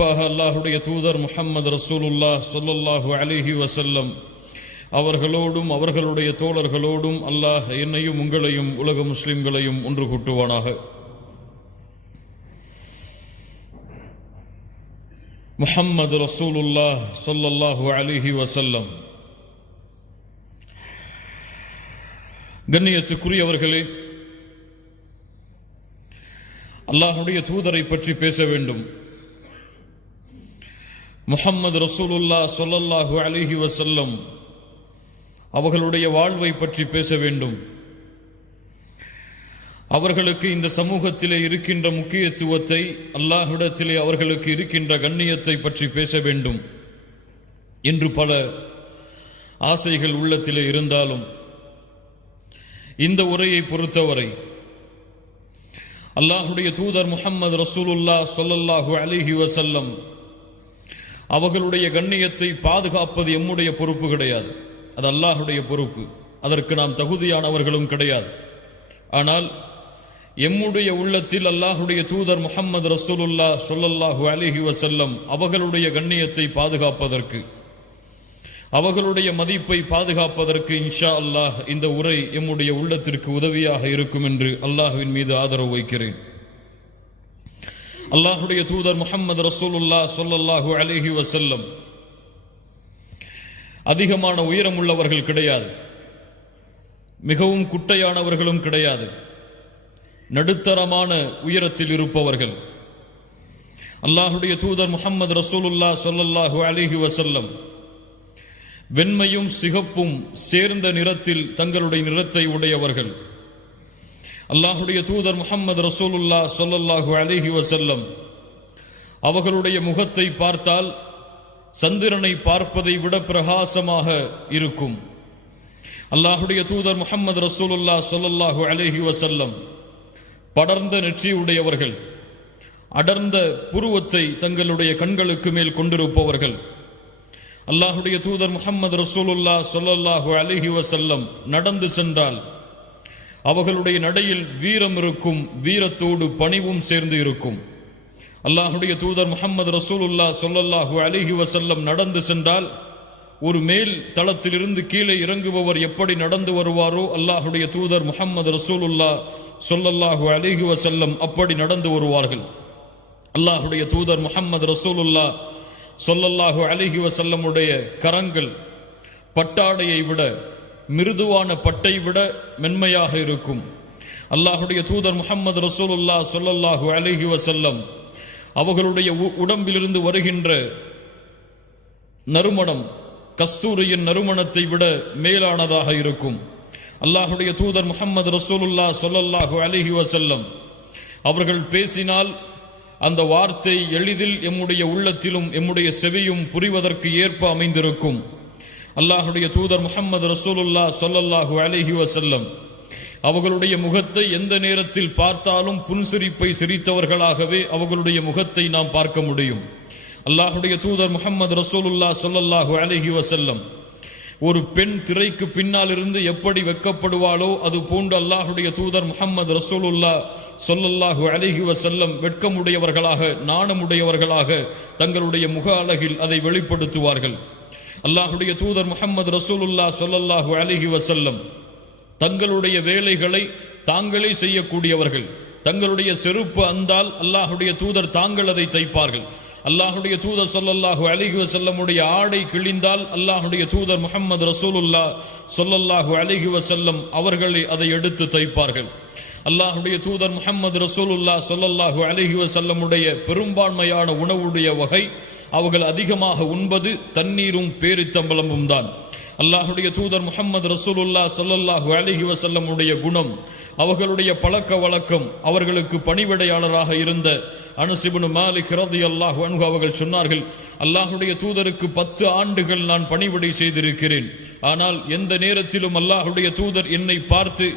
அல்லாஹுடைய தூதர் முஹம்மது ரசூலுல்லாஹ் ஸல்லல்லாஹு அலைஹி வஸல்லம் அவர்களோடும் அவர்களுடைய தோழர்களோடும் அல்லாஹ் என்னையும் உங்களையும் உலக முஸ்லிம்களையும் ஒன்று கூட்டுவானாக. முஹம்மது ரசூலுல்லாஹ் ஸல்லல்லாஹு அலைஹி வஸல்லம். கண்ணியத்துக்குரியவர்களே, அல்லாஹுடைய தூதரை பற்றி பேச வேண்டும். முஹம்மது ரசூலுல்லாஹ் ஸல்லல்லாஹு அலைஹி வஸல்லம் அவர்களுடைய வாழ்வை பற்றி பேச வேண்டும். அவர்களுக்கு இந்த சமூகத்திலே இருக்கின்ற முக்கியத்துவத்தை, அல்லாஹ்விடத்திலே அவர்களுக்கு இருக்கின்ற கண்ணியத்தை பற்றி பேச வேண்டும் என்று பல ஆசைகள் உள்ளத்திலே இருந்தாலும் இந்த உரையை பொறுத்தவரை அல்லாஹுடைய தூதர் முஹம்மது ரசூலுல்லாஹ் ஸல்லல்லாஹு அலைஹி வஸல்லம் அவர்களுடைய கண்ணியத்தை பாதுகாப்பது எம்முடைய பொறுப்பு கிடையாது, அது அல்லாஹுடைய பொறுப்பு. அதற்கு நாம் தகுதியானவர்களும் கிடையாது. ஆனால் எம்முடைய உள்ளத்தில் அல்லாஹுடைய தூதர் முஹம்மது ரசூலுல்லாஹ் ஸல்லல்லாஹு அலைஹி வஸல்லம் அவர்களுடைய கண்ணியத்தை பாதுகாப்பதற்கு, அவர்களுடைய மதிப்பை பாதுகாப்பதற்கு இன்ஷா அல்லாஹ் இந்த உரை எம்முடைய உள்ளத்திற்கு உதவியாக இருக்கும் என்று அல்லாஹ்வின் மீது ஆதரவு வைக்கிறேன். அல்லாஹுடைய தூதர் முஹம்மது ரசூலுல்லாஹ் ஸல்லல்லாஹு அலைஹி வஸல்லம் அதிகமான உயரம் உள்ளவர்கள் கிடையாது, மிகவும் குட்டையானவர்களும் கிடையாது, நடுத்தரமான உயரத்தில் இருப்பவர்கள். அல்லாஹுடைய தூதர் முஹம்மது ரசூலுல்லாஹ் ஸல்லல்லாஹு அலைஹி வஸல்லம் வெண்மையும் சிகப்பும் சேர்ந்த நிறத்தில் தங்களுடைய நிறத்தை உடையவர்கள். அல்லாஹுடைய தூதர் முஹம்மது ரசூலுல்லாஹ் ஸல்லல்லாஹு அலைஹி வஸல்லம் அவர்களுடைய முகத்தை பார்த்தால் சந்திரனை பார்ப்பதை விட பிரகாசமாக இருக்கும். அல்லாஹுடைய தூதர் முஹம்மது ரசூலுல்லாஹ் ஸல்லல்லாஹு அலைஹி வஸல்லம் படர்ந்த நெற்றி உடையவர்கள், அடர்ந்த புருவத்தை தங்களுடைய கண்களுக்கு மேல் கொண்டிருப்பவர்கள். அல்லாஹுடைய தூதர் முஹம்மது ரசூலுல்லாஹ் ஸல்லல்லாஹு அலைஹி வஸல்லம் நடந்து சென்றால் அவர்களுடைய நடையில் வீரம் இருக்கும், வீரத்தோடு பணிவும் சேர்ந்து இருக்கும். அல்லாஹுடைய தூதர் முஹம்மது ரசூலுல்லாஹ் ஸல்லல்லாஹு அலைஹி வஸல்லம் நடந்து சென்றால் ஒரு மேல் தளத்திலிருந்து கீழே இறங்குபவர் எப்படி நடந்து வருவாரோ அல்லாஹுடைய தூதர் முஹம்மது ரசூலுல்லாஹ் ஸல்லல்லாஹு அலைஹி வஸல்லம் அப்படி நடந்து வருவார்கள். அல்லாஹுடைய தூதர் முஹம்மது ரசூலுல்லாஹ் ஸல்லல்லாஹு அலைஹி வஸல்லமுடைய கரங்கள் பட்டாடையை விட, மிருதுவான பட்டை விட மென்மையாக இருக்கும். அல்லாஹுடைய தூதர் முஹம்மது ரசூலுல்லாஹ் ஸல்லல்லாஹு அலைஹி வஸல்லம் அவர்களுடைய உடம்பிலிருந்து வருகின்ற நறுமணம் கஸ்தூரியின் நறுமணத்தை விட மேலானதாக இருக்கும். அல்லாஹுடைய தூதர் முஹம்மது ரசூலுல்லாஹ் ஸல்லல்லாஹு அலைஹி வஸல்லம் அவர்கள் பேசினால் அந்த வார்த்தை எளிதில் எம்முடைய உள்ளத்திலும் எம்முடைய செவியும் புரிவதற்கு ஏற்ப அமைந்திருக்கும். அல்லாஹுடைய தூதர் முஹம்மது ரசூலுல்லாஹ் ஸல்லல்லாஹு அலைஹி வஸல்லம் அவர்களுடைய முகத்தை எந்த நேரத்தில் பார்த்தாலும் புன்சிரிப்பை சிரித்தவர்களாகவே அவர்களுடைய முகத்தை நாம் பார்க்க முடியும். அல்லாஹுடைய தூதர் முஹம்மது ரசூலுல்லாஹ் ஸல்லல்லாஹு அலைஹி வஸல்லம் ஒரு பெண் திரைக்கு பின்னால் இருந்து எப்படி வெட்கப்படுவாளோ அது போன்று அல்லாஹுடைய தூதர் முஹம்மது ரசூலுல்லாஹ் ஸல்லல்லாஹு அலைஹி வஸல்லம் வெட்கமுடையவர்களாக, நாணமுடையவர்களாக தங்களுடைய முக அழகில் அதை வெளிப்படுத்துவார்கள். அல்லாஹுடைய தூதர் முஹம்மது ரசூலுல்லாஹ் ஸல்லல்லாஹு அலைஹி வஸல்லம் தங்களுடைய வேலைகளை தாங்களே செய்யக்கூடியவர்கள். தங்களுடைய செருப்பு அந்தால் அல்லாஹுடைய தூதர் தாங்கள் அதை தைப்பார்கள். அல்லாஹுடைய தூதர் ஸல்லல்லாஹு அலைஹி வஸல்லமுடைய ஆடை கிழிந்தால் அல்லாஹுடைய தூதர் முஹம்மது ரசூலுல்லாஹ் ஸல்லல்லாஹு அலைஹி வஸல்லம் அவர்களே அதை எடுத்து தைப்பார்கள். அல்லாஹுடைய தூதர் முஹம்மது ரசூலுல்லாஹ் ஸல்லல்லாஹு அலைஹி வஸல்லமுடைய பெரும்பான்மையான உணவுடைய வகை அவர்கள் அதிகமாக உண்பது தண்ணீரும் பேரித்தம்பலமும் தான். அல்லாஹுடைய தூதர் முஹம்மது ரசூலுல்லாஹ் ஸல்லல்லாஹு அலைஹி வஸல்லமுடைய குணம், அவர்களுடைய பழக்க வழக்கம், அவர்களுக்கு பணிவிடையாளராக இருந்த அனஸ் இப்னு மாலிக் ரலியல்லாஹு அன்ஹு அவர்கள் சொன்னார்கள், அல்லாஹுடைய தூதருக்கு 10 ஆண்டுகள் நான் பணிவிடை செய்திருக்கிறேன். ஆனால் எந்த நேரத்திலும் அல்லாஹுடைய தூதர் என்னை பார்த்து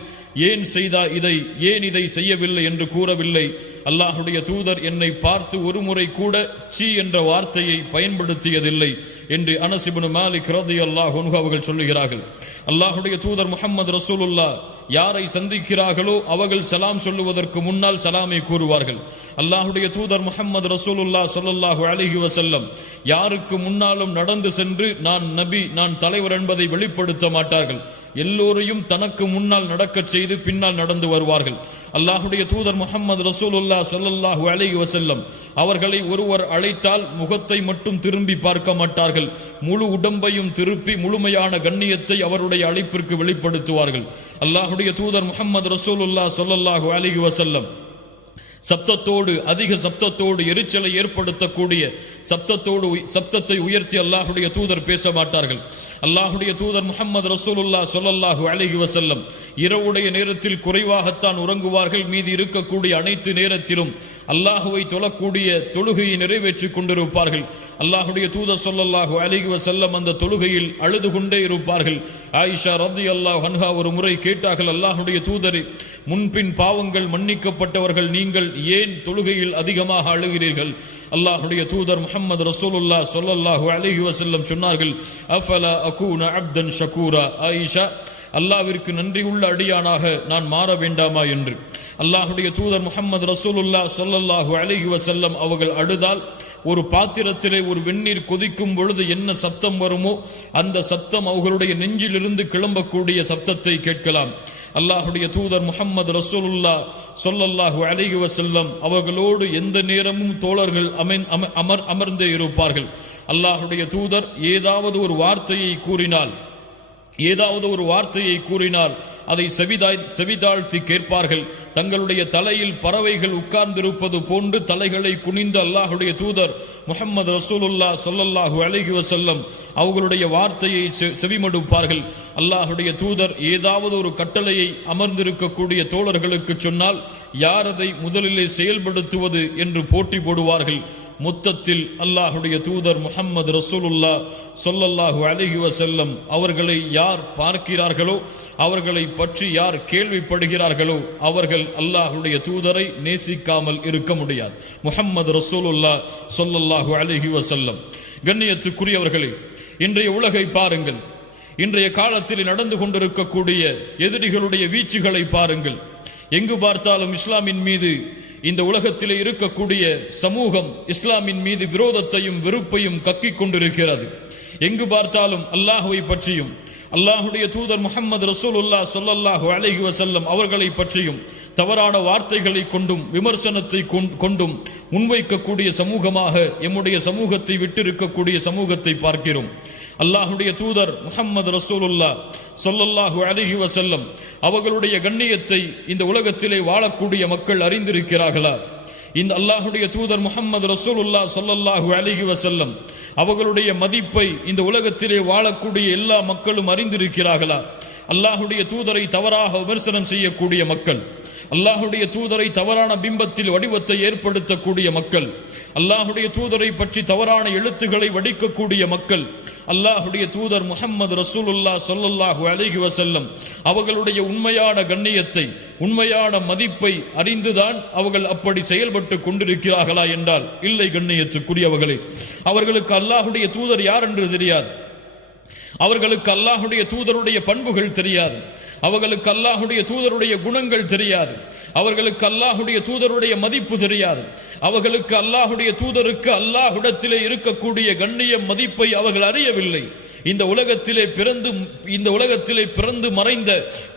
ஏன் செய்தா இதை, ஏன் இதை செய்யவில்லை என்று கூறவில்லை. அல்லாஹுடைய தூதர் என்னை பார்த்து ஒரு முறை கூட சீ என்ற வார்த்தையை பயன்படுத்தியதில்லை என்று அனஸ் இப்னு மாலிக் ரலியல்லாஹு அன்ஹு அவர்கள் சொல்லுகிறார்கள். அல்லாஹுடைய தூதர் முஹம்மது ரசூலுல்லாஹ் யாரை சந்திக்கிறார்களோ அவர்கள் சலாம் சொல்லுவதற்கு முன்னால் சலாமை கூறுவார்கள். அல்லாஹுடைய தூதர் முஹம்மது ரசூலுல்லாஹ் ஸல்லல்லாஹு அலைஹி வஸல்லம் யாருக்கு முன்னாலும் நடந்து சென்று நான் நபி, நான் தலைவர் என்பதை வெளிப்படுத்த மாட்டார்கள். எல்லோரையும் தனக்கு முன்னால் நடக்கச் செய்து பின்னால் நடந்து வருவார்கள். அல்லாஹுடைய தூதர் முஹம்மது ரசூலுல்லாஹ் ஸல்லல்லாஹு அலைஹி வஸல்லம் அவர்களை ஒருவர் அழைத்தால் முகத்தை மட்டும் திரும்பி பார்க்க மாட்டார்கள், முழு உடம்பையும் திருப்பி முழுமையான கண்ணியத்தை அவருடைய அழைப்பிற்கு வெளிப்படுத்துவார்கள். அல்லாஹுடைய தூதர் முஹம்மது ரசூலுல்லாஹ் ஸல்லல்லாஹு அலைஹி வஸல்லம் சப்தத்தோடு, அதிக சப்தத்தோடு, எரிச்சலை ஏற்படுத்தக்கூடிய சப்தத்தை உயர்த்தி அல்லாஹுடைய தூதர் பேச மாட்டார்கள். அல்லாஹுடைய தூதர் முஹம்மது ரசூலுல்லாஹ் ஸல்லல்லாஹு அலைஹி வஸல்லம் இரவுடைய நேரத்தில் குறைவாகத்தான் உறங்குவார்கள். மீதி இருக்கக்கூடிய அனைத்து நேரத்திலும் அல்லாஹுவை தொழக்கூடிய தொழுகையை நிறைவேற்றிக் கொண்டிருப்பார்கள். அல்லாஹுடைய தூதர் ஸல்லல்லாஹு அலைஹி வஸல்லம் அந்த தொழுகையில் அழுது கொண்டே இருப்பார்கள். ஆயிஷா ரலியல்லாஹு அன்ஹா ஒரு முறை கேட்டார்கள், அல்லாஹுடைய தூதரே, முன்பின் பாவங்கள் மன்னிக்கப்பட்டவர்கள் நீங்கள் ஏன் தொழுகையில் அதிகமாக அழுகிறீர்கள்? அல்லாஹுடைய தூதர் முஹம்மது ரசூலுல்லாஹ் ஸல்லல்லாஹு அலைஹி வஸல்லம் சொன்னார்கள், அஃபலா அகூன அப்தன் ஷகூரா. ஆயிஷா, அல்லாஹ்விற்கு நன்றியுள்ள அடியானாக நான் மாற வேண்டாமா என்று. அல்லாஹுடைய தூதர் முஹம்மது ரசூலுல்லாஹ் ஸல்லல்லாஹு அலைஹி வஸல்லம் அவர்கள் அழுதால் ஒரு பாத்திரத்திலே ஒரு வெந்நீர் கொதிக்கும் பொழுது என்ன சத்தம் வருமோ அந்த சத்தம் அவர்களுடைய நெஞ்சிலிருந்து கிளம்பக்கூடிய சத்தத்தை கேட்கலாம். அல்லாஹுடைய தூதர் முஹம்மது ரசூலுல்லாஹ் ஸல்லல்லாஹு அலைஹி வஸல்லம் அவர்களோடு எந்த நேரமும் தோழர்கள் அமர்ந்தே இருப்பார்கள். அல்லாஹுடைய தூதர் ஏதாவது ஒரு வார்த்தையை கூறினால் அதை செவிதாழ்த்தி கேட்பார்கள். தங்களுடைய தலையில் பறவைகள் உட்கார்ந்திருப்பது போன்று தலைகளை குனிந்து அல்லாஹுடைய தூதர் முஹம்மது ரசூலுல்லாஹ் ஸல்லல்லாஹு அலைஹி வஸல்லம் அவர்களுடைய வார்த்தையை செவிமடுப்பார்கள். அல்லாஹுடைய தூதர் ஏதாவது ஒரு கட்டளையை அமர்ந்திருக்கக்கூடிய தோழர்களுக்கு சொன்னால் யார் அதை முதலிலே செயல்படுத்துவது என்று போட்டி போடுவார்கள். மொத்தத்தில் அல்லாஹுடைய தூதர் முஹம்மது ரசூலுல்லாஹ் ஸல்லல்லாஹு அலைஹி வஸல்லம் அவர்களை யார் பார்க்கிறார்களோ, அவர்களை பற்றி யார் கேள்விப்படுகிறார்களோ அவர்கள் அல்லாஹுடைய தூதரை நேசிக்காமல் இருக்க முடியாது. முஹம்மது ரசூலுல்லாஹ் ஸல்லல்லாஹு அலைஹி வஸல்லம். கண்ணியத்துக்குரியவர்களே, இன்றைய உலகை பாருங்கள். இன்றைய காலத்தில் நடந்து கொண்டிருக்கக்கூடிய எதிரிகளுடைய வீச்சுகளை பாருங்கள். எங்கு பார்த்தாலும் இஸ்லாமின் மீது, இந்த உலகத்திலே இருக்கக்கூடிய சமூகம் இஸ்லாமின் மீது விரோதத்தையும் வெறுப்பையும் கக்கிக் கொண்டிருக்கிறது. எங்கு பார்த்தாலும் அல்லாஹுவை பற்றியும் அல்லாஹுடைய தூதர் முஹம்மது ரசூலுல்லாஹ் ஸல்லல்லாஹு அலைஹி வஸல்லம் அவர்களை பற்றியும் தவறான வார்த்தைகளை கொண்டும் விமர்சனத்தை கொண்டும் முன்வைக்கக்கூடிய சமூகமாக எம்முடைய சமூகத்தை விட்டிருக்கக்கூடிய சமூகத்தை பார்க்கிறோம். அல்லாஹுடைய தூதர் முஹம்மது ரசூலுல்லாஹ் ஸல்லல்லாஹு அலைஹி வஸல்லம் அவர்களுடைய கண்ணியத்தை இந்த உலகத்திலே வாழக்கூடிய மக்கள் அறிந்திருக்கிறார்களா? இந்த அல்லாஹுடைய தூதர் முஹம்மது ரசூலுல்லாஹ் ஸல்லல்லாஹு அலைஹி வஸல்லம் அவர்களுடைய மதிப்பை இந்த உலகத்திலே வாழக்கூடிய எல்லா மக்களும் அறிந்திருக்கிறார்களா? அல்லாஹுடைய தூதரை தவறாக விமர்சனம் செய்யக்கூடிய மக்கள், அல்லாஹுடைய தூதரை தவறான பிம்பத்தில் வடிவத்தை ஏற்படுத்தக்கூடிய மக்கள், அல்லாஹுடைய தூதரை பற்றி தவறான எழுத்துக்களை வடிக்கக்கூடிய மக்கள், அல்லாஹுடைய தூதர் முஹம்மது ரசூலுல்லாஹ் ஸல்லல்லாஹு அலைஹி வஸல்லம் அவர்களுடைய உண்மையான கண்ணியத்தை, உண்மையான மதிப்பை அறிந்துதான் அவர்கள் அப்படி செயல்பட்டு கொண்டிருக்கிறார்களா என்றால் இல்லை. கண்ணியத்துக்குரியவர்களே, அவர்களுக்கு அல்லாஹுடைய தூதர் யார் என்று தெரியாது. அவர்களுக்கு அல்லாஹுடைய தூதருடைய பண்புகள் தெரியாது. அவர்களுக்கு அல்லாஹுடைய தூதருடைய குணங்கள் தெரியாது. அவர்களுக்கு அல்லாஹுடைய தூதருடைய மதிப்பு தெரியாது. அவர்களுக்கு அல்லாஹுடைய தூதருக்கு அல்லாஹ்விடத்திலே இருக்கக்கூடிய கண்ணிய மதிப்பை அவர்கள் அறியவில்லை. இந்த உலகத்திலே பிறந்து மறைந்த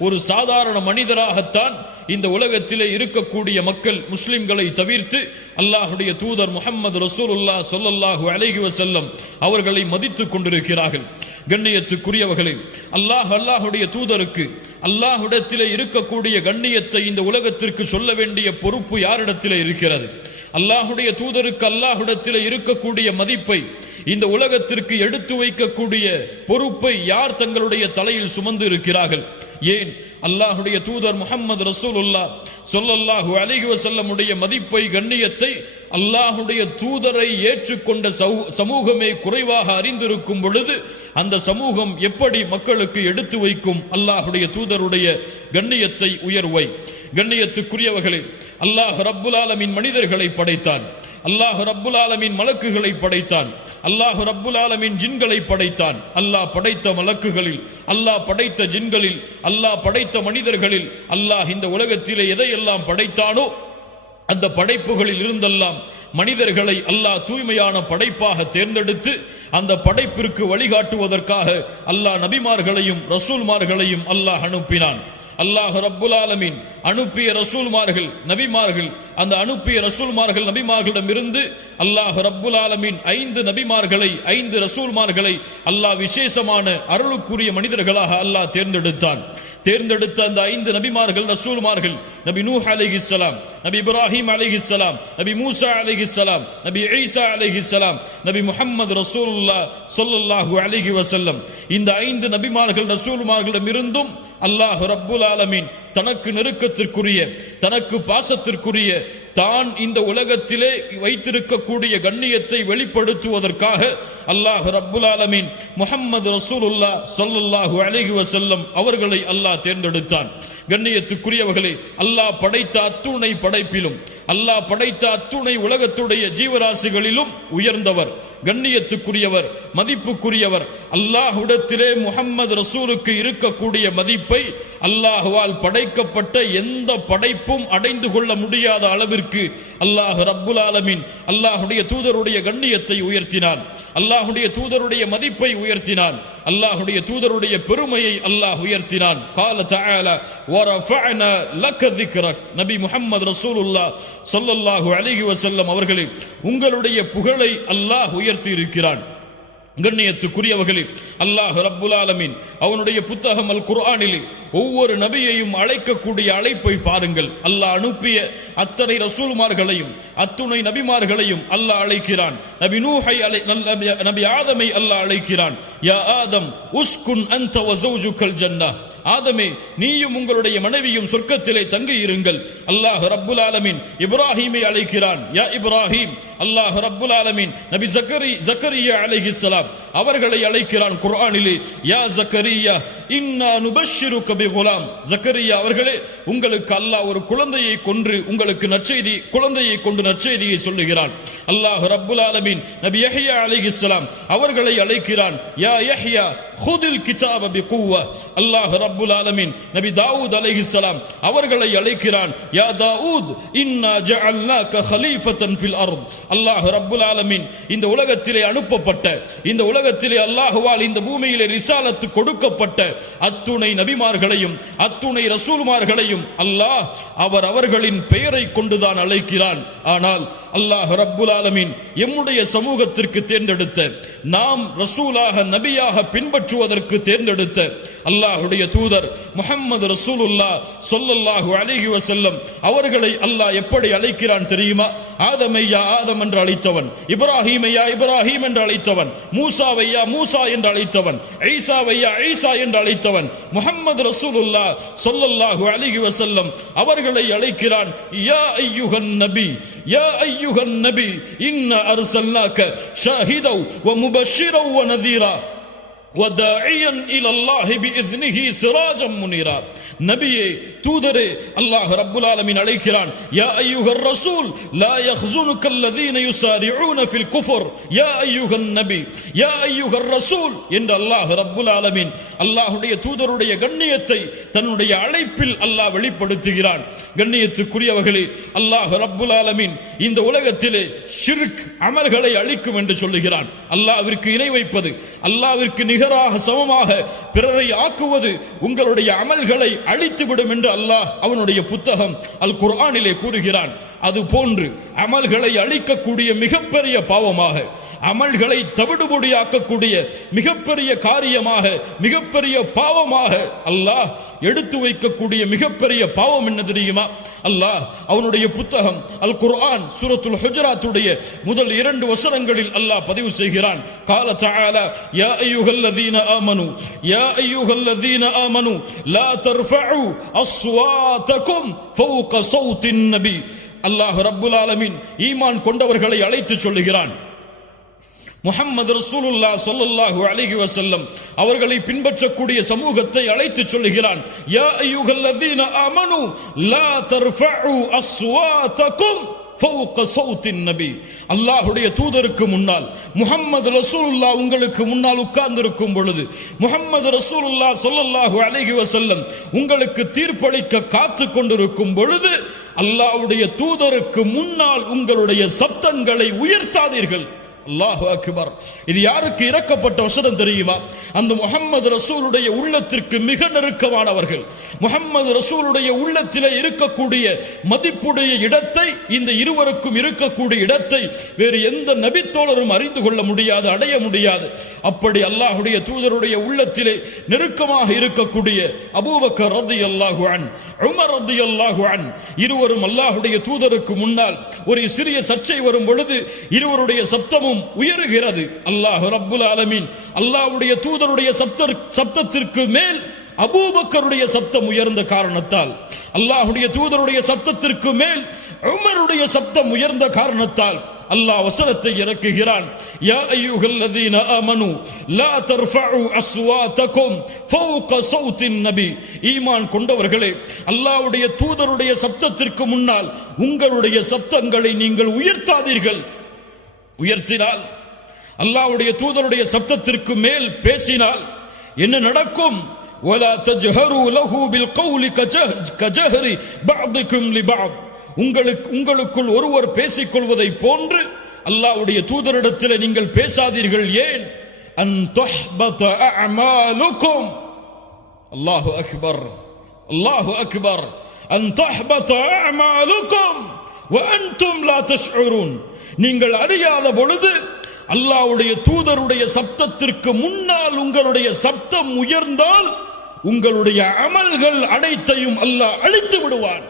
ஒரு சாதாரண மனிதராகத்தான் இந்த உலகத்திலே இருக்கக்கூடிய மக்கள் முஸ்லிம்களை தவிர்த்து அல்லாஹுடைய தூதர் முஹம்மது ரசூலுல்லாஹ் ஸல்லல்லாஹு அலைஹி வஸல்லம் அவர்களை மதித்துக் கொண்டிருக்கிறார்கள். கண்ணியத்துக்குரியவர்களே, அல்லாஹுடைய தூதருக்கு அல்லாஹ்விடத்திலே இருக்கக்கூடிய கண்ணியத்தை இந்த உலகத்திற்கு சொல்ல வேண்டிய பொறுப்பு யாரிடத்திலே இருக்கிறது? அல்லாஹுடைய தூதருக்கு அல்லாஹ்விடத்திலே இருக்கக்கூடிய மதிப்பை இந்த உலகத்திற்கு எடுத்து வைக்கக்கூடிய பொறுப்பை யார் தங்களுடைய தலையில் சுமந்து இருக்கிறார்கள்? ஏன் அல்லாஹுடைய தூதர் முஹம்மது ரசூலுல்லாஹ் ஸல்லல்லாஹு அலைஹி வஸல்லமுடைய மதிப்பை, கண்ணியத்தை அல்லாஹுடைய தூதரை ஏற்றுக்கொண்ட சமூகமே குறைவாக அறிந்திருக்கும் பொழுது அந்த சமூகம் எப்படி மக்களுக்கு எடுத்து வைக்கும் அல்லாஹுடைய தூதருடைய கண்ணியத்தை, உயர்வை? கண்ணியத்துக்குரியவர்களே, அல்லாஹ் ரப்புல் ஆலமீன் மனிதர்களை படைத்தான். அல்லாஹ் ரப்புல் ஆலமீன் மலக்குகளை படைத்தான். அல்லாஹ் ரப்புல் ஆலமீன் ஜின்களை படைத்தான். அல்லாஹ் படைத்த மலக்குகளில், அல்லாஹ் படைத்த ஜின்களில், அல்லாஹ் படைத்த மனிதர்களில் அல்லாஹ் இந்த உலகத்திலே எதையெல்லாம் படைத்தானோ அந்த படைப்புகளில் இருந்தெல்லாம் மனிதர்களை அல்லாஹ் தூய்மையான படைப்பாக தேர்ந்தெடுத்து அந்த படைப்பிற்கு வழிகாட்டுவதற்காக அல்லாஹ் நபிமார்களையும் ரசூல்மார்களையும் அல்லாஹ் அனுப்பினான். அல்லாஹ் ரப்புல் ஆலமீன் அனுப்பிய ரசூல்மார்கள் நபிமார்கள், அந்த அனுப்பிய ரசூல்மார்கள் நபிமார்களிடம் இருந்து அல்லாஹ் ரப்புல் ஆலமீன் 5 நபிமார்களை 5 ரசூல்மார்களை அல்லாஹ் விசேஷமான அருளுக்குரிய மனிதர்களாக அல்லாஹ் தேர்ந்தெடுத்த அந்த 5 நபிமார்கள் ரசூல்மார்கள் நபி நூஹ் அலைஹிஸ்ஸலாம், நபி இப்ராஹிம் அலைஹிஸ்ஸலாம், நபி மூசா அலைஹிஸ்ஸலாம், நபி ஈசா அலைஹிஸ்ஸலாம், நபி முஹம்மது ரசூலுல்லாஹ் ஸல்லல்லாஹு அலைஹி வஸல்லம். இந்த 5 நபிமார்கள் ரசூல்மார்களிடம் இருந்தும் அல்லாஹ் ரப்புல் ஆலமீன் தனக்கு நெருக்கத்திற்குரிய, தனக்கு பாசத்திற்குரிய, தான் இந்த உலகத்திலே வைத்திருக்கக்கூடிய கண்ணியத்தை வெளிப்படுத்துவதற்காக அல்லாஹ் ரப்புல் ஆலமீன் முஹம்மது ரசூலுல்லாஹ் ஸல்லல்லாஹு அலைஹி வஸல்லம் அவர்களை அல்லாஹ் தேர்ந்தெடுத்தான். கண்ணியத்துக்குரியவர்களே, அல்லாஹ் படைத்த அத்துணை படைப்பிலும், அல்லாஹ் படைத்த அத்துணை உலகத்துடைய ஜீவராசிகளிலும் உயர்ந்தவர், கண்ணியத்துக்குரியவர், மதிப்புக்குரியவர். அல்லாஹ்விடத்திலே முஹம்மது ரசூலுக்கு இருக்கக்கூடிய மதிப்பை அல்லாஹ்வால் படைக்கப்பட்ட எந்த படைப்பும் அடைந்து கொள்ள முடியாத அளவிற்கு அல்லாஹ் ரப்புல் ஆலமீன் அல்லாஹ்வுடைய தூதருடைய கண்ணியத்தை உயர்த்தினான், அல்லாஹ்வுடைய தூதருடைய மதிப்பை உயர்த்தினான், அல்லாஹ்வுடைய தூதருடைய பெருமையை அல்லாஹ் உயர்த்தினான். قال تعالى ورفعنا لك ذكرك. நபி முஹம்மது ரசூலுல்லாஹ் ஸல்லல்லாஹு அலைஹி வஸல்லம் அவர்களே, உங்களுடைய புகழை அல்லாஹ் உயர்த்தி இருக்கிறான். கண்ணியத்துக்குரியவர்களே, அல்லாஹ் ரப்புல் ஆலமீன் அவனுடைய புத்தகம் அல் குர்ஆனிலே ஒவ்வொரு நபியையும் அழைக்கக்கூடிய அழைப்பை பாருங்கள். அல்லாஹ் அனுப்பிய அத்தனை ரசூல்மார்களையும் அத்துணை நபிமார்களையும் அல்லாஹ் அழைக்கிறான். நபி நூஹை நபி ஆதமை அல்லாஹ் அழைக்கிறான். யா ஆதம் உஸ்குன் அன்த வ ஸௌஜுகல் ஜன்னah. ஆதமே, நீயும் உங்களுடைய மனைவியும் சொர்க்கத்திலே தங்கி இருங்கள். அல்லாஹ் ரப்புல் ஆலமீன் இப்ராஹீமை அழைக்கிறான். யா இப்ராஹீம். அல்லாஹ் ரப்புல் ஆலமீன் நபி ஜக்கரியா அலைஹிஸ்ஸலாம் அவர்களை அழைக்கிறான் குர்ஆனிலே. யா ஜக்கரியா இன்னா நுபஷ்ஷிருக பிகுலாம். ஜக்கரியா அவர்களே, உங்களுக்கு அல்லாஹ் ஒரு குழந்தையை கொன்று உங்களுக்கு குழந்தையை கொண்டு நற்செய்தியை சொல்லுகிறான். அல்லாஹ் ரப்புல் ஆலமீன் நபி யஹ்யா அலைஹிஸ்ஸலாம் அவர்களை அழைக்கிறான். யா யஹ்யா ஹுதில் கிதாப பிகுவா. அல்லாஹ் ரப்புல் ஆலமீன் நபி தாவூத் அலைஹிஸ்ஸலாம் அவர்களை அழைக்கிறான். யா தாவூத் இன்னா ஜஅல்னாக கலீஃபத்தன் ஃபில் அர்த். அல்லாஹ் ரப்புல் ஆலமீன் இந்த உலகத்திலே அனுப்பப்பட்ட, இந்த உலகத்திலே அல்லாஹ்வால் இந்த பூமியிலே ரிசாலத்து கொடுக்கப்பட்ட அத்துணை நபிமார்களையும் அத்துணை ரசூல்மார்களையும் அல்லாஹ் அவர்களின் பெயரை கொண்டுதான் அழைக்கிறான். ஆனால் அல்லாஹ் ரப்புல் ஆலமீன் எம்முடைய சமூகத்திற்கு தேர்ந்தெடுத்த, நாம் ரசூலாக நபியாக பின்பற்றுவதற்கு தேர்ந்தெடுத்த அல்லாஹ்வுடைய தூதர் முஹம்மது ரசூலுல்லாஹ் ஸல்லல்லாஹு அலைஹி வஸல்லம் அவர்களை அல்லாஹ் எப்படி அழைக்கிறான் தெரியுமா? ஆதமை யா ஆதம் என்று அழைத்தவன், இப்ராஹீமை யா இப்ராஹீம் என்று அழைத்தவன், மூசாவை யா மூசா என்று அழைத்தவன், ஈசாவை யா ஈசா என்று அழைத்தவன் முஹம்மது ரசூலுல்லாஹ் ஸல்லல்லாஹு அலைஹி வஸல்லம் அவர்களை அழைக்கிறான். யா அய்யுஹன் நபி, யா அய்யுஹன் நபி இன்னா அர்சல்னாக ஷாஹிதா வ முபஷ்ஷிரா வ நதீரா وَدَاعِيًا إِلَى اللَّهِ بِإِذْنِهِ سِرَاجًا مُنِيرًا. நபியே, தூதரே, அல்லாஹ் ரப்புல் ஆலமீன் அழைக்கிறான். யா அய்யுஹர் ரசூல் லா யஹ்ஸுனுக அல்லதீன யுஸாரிஊன ஃபில் குஃப்ர் யா அய்யுஹன் நபி, யா அய்யுஹர் ரசூல் என்று அல்லாஹ் ரப்புல் ஆலமீன் அல்லாஹ்வுடைய தூதருடைய கண்ணியத்தை தன்னுடைய அழைப்பில் அல்லாஹ் வெளிப்படுத்துகிறான். கண்ணியத்துக்குரியவர்களே, அல்லாஹ் ரப்புல் ஆலமீன் இந்த உலகத்திலே ஷிர்க் அமல்களை அழிக்கும் என்று சொல்லுகிறான். அல்லாஹ்விற்கு இணை வைப்பது, அல்லாஹ்விற்கு நிகராக சமமாக பிறரை ஆக்குவது உங்களுடைய அமல்களை அழித்துவிடும் என்று அல்லாஹ் அவனுடைய புத்தகம் அல் குர்ஆனிலே கூறுகிறான். அது போன்று அமல்களை அழிக்கக்கூடிய மிகப்பெரிய பாவமாக, அமல்களை தவிடுபொடியாக்கக்கூடிய மிகப்பெரிய காரியமாக, மிகப்பெரிய பாவமாக அல்லாஹ் எடுத்து வைக்கக்கூடிய மிகப்பெரிய பாவம் என்ன தெரியுமா? அல்லாஹ் அவனுடைய புத்தகம் அல் குர்ஆன் சூரத்துல் ஹுஜராத்துடைய முதல் 2 வசனங்களில் அல்லாஹ் பதிவு செய்கிறான். قال تعالى يا ايها الذين امنوا يا ايها الذين امنوا لا ترفعوا اصواتكم فوق صوت النبي. அல்லாஹ் ரப்புல் ஆலமீன் ஈமான் கொண்டவர்களை அழைத்து சொல்லுகிறான். முஹம்மது ரசூலுல்லாஹ் ஸல்லல்லாஹு அலைஹி வஸல்லம் அவர்களை பின்பற்றக்கூடிய சமூகத்தை அழைத்து சொல்லுகிறான். யா அய்யுஹல்லதீன ஆமனு லா தர்ஃபஉ அஸ்வாதகும் ஃபௌக ஸௌத்தின் நபி. அல்லாஹ்வுடைய தூதருக்கு முன்னால் முஹம்மது ரசூலுல்லாஹ் உங்களுக்கு முன்னால் உட்கார்ந்திருக்கும் பொழுது, முஹம்மது ரசூலுல்லாஹ் ஸல்லல்லாஹு அலைஹி வஸல்லம் உங்களுக்கு தீர்ப்பளிக்க காத்து கொண்டிருக்கும் பொழுது அல்லாஹ்வுடைய தூதருக்கு முன்னால் உங்களுடைய சப்தங்களை உயர்த்தாதீர்கள். அல்லாஹு அக்பர். இது யாருக்கு இறக்கப்பட்ட வசனம் தெரியுமா? அந்த முஹம்மது ரசூலுடைய உள்ளத்திற்கு மிக நெருக்கமானவர்கள். முஹம்மது ரசூலுடைய உள்ளத்திலே இருக்கக்கூடிய மதிப்புடைய இடத்தை, இந்த இருவருக்கும் இருக்கக்கூடிய இடத்தை வேறு எந்த நபித்தோழரும் அறிந்து கொள்ள முடியாது, அடைய முடியாது. அப்படி அல்லாஹ்வுடைய தூதருடைய உள்ளத்திலே நெருக்கமாக இருக்கக்கூடிய அபூபக்கர் ரலியல்லாஹு அன்ஹு, உமர் ரலியல்லாஹு அன்ஹு இருவரும் அல்லாஹ்வுடைய தூதருக்கு முன்னால் ஒரு சிறிய சர்ச்சை வரும் பொழுது இருவருடைய சப்தமும் உயருகிறது. அல்லாஹ் ரப்புல் ஆலமீன் அல்லாஹ்வுடைய தூதருடைய சப்தத்திற்கு மேல் அபூபக்கருடைய சப்தம் உயர்ந்த காரணத்தால், அல்லாஹ்வுடைய தூதருடைய சப்தத்திற்கு மேல் உமருடைய சப்தம் உயர்ந்த காரணத்தால் அல்லாஹ் வசனத்தை இறக்குகிறான். யா அய்யுஹல்லதீன ஆமனு லா தர்ஃபஉ அஸ்வாதகும் ஃபௌக ஸௌத்தின் நபி. ஈமான் கொண்டவர்களே, அல்லாஹ்வுடைய தூதருடைய சப்தத்திற்கு முன்னால் உங்களுடைய சப்தங்களை நீங்கள் உயர்த்தாதீர்கள். உயர்த்தினால், அல்லாஹ்வுடைய தூதருடைய சப்தத்திற்கு மேல் பேசினால் என்ன நடக்கும்? வலா தஜ்ஹரு லஹு பில் கௌலி கஜஹரி பஅதுக்கும் லிபஅத். உங்களுக்குள் ஒருவர் பேசிக்கொள்வதை போன்று அல்லாஹ்வுடைய தூதரிடத்தில் நீங்கள் பேசாதீர்கள். ஏன்? அன் தஹ்பத அஅமாலுக்கும். அல்லாஹு அக்பர், அல்லாஹு அக்பர். அன் தஹ்பத அஅமாலுக்கும் வ அன்தும் லா தஷ்உரூன். நீங்கள் அறியாத பொழுது அல்லாஹ்வுடைய தூதருடைய சப்தத்திற்கு முன்னால் உங்களுடைய சப்தம் உயர்ந்தால் உங்களுடைய அமல்கள் அனைத்தையும் அல்லாஹ் அழித்து விடுவான்.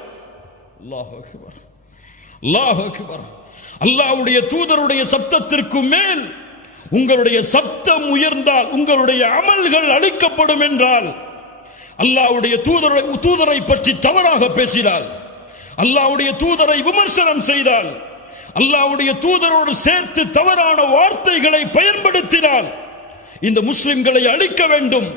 அல்லாஹு அக்பர், அல்லாஹு அக்பர். அல்லாஹ்வுடைய தூதருடைய சப்தத்திற்கு மேல் உங்களுடைய சப்தம் உயர்ந்தால் உங்களுடைய அமல்கள் அழிக்கப்படும் என்றால், அல்லாஹ்வுடைய தூதரை பற்றி தவறாக பேசினால், அல்லாஹ்வுடைய தூதரை விமர்சனம் செய்தால், அல்லாஹ்வுடைய தூதரோடு சேர்த்து தவறான வார்த்தைகளை பயன்படுத்தினால், இந்த முஸ்லிம்களை அழிக்க வேண்டும்,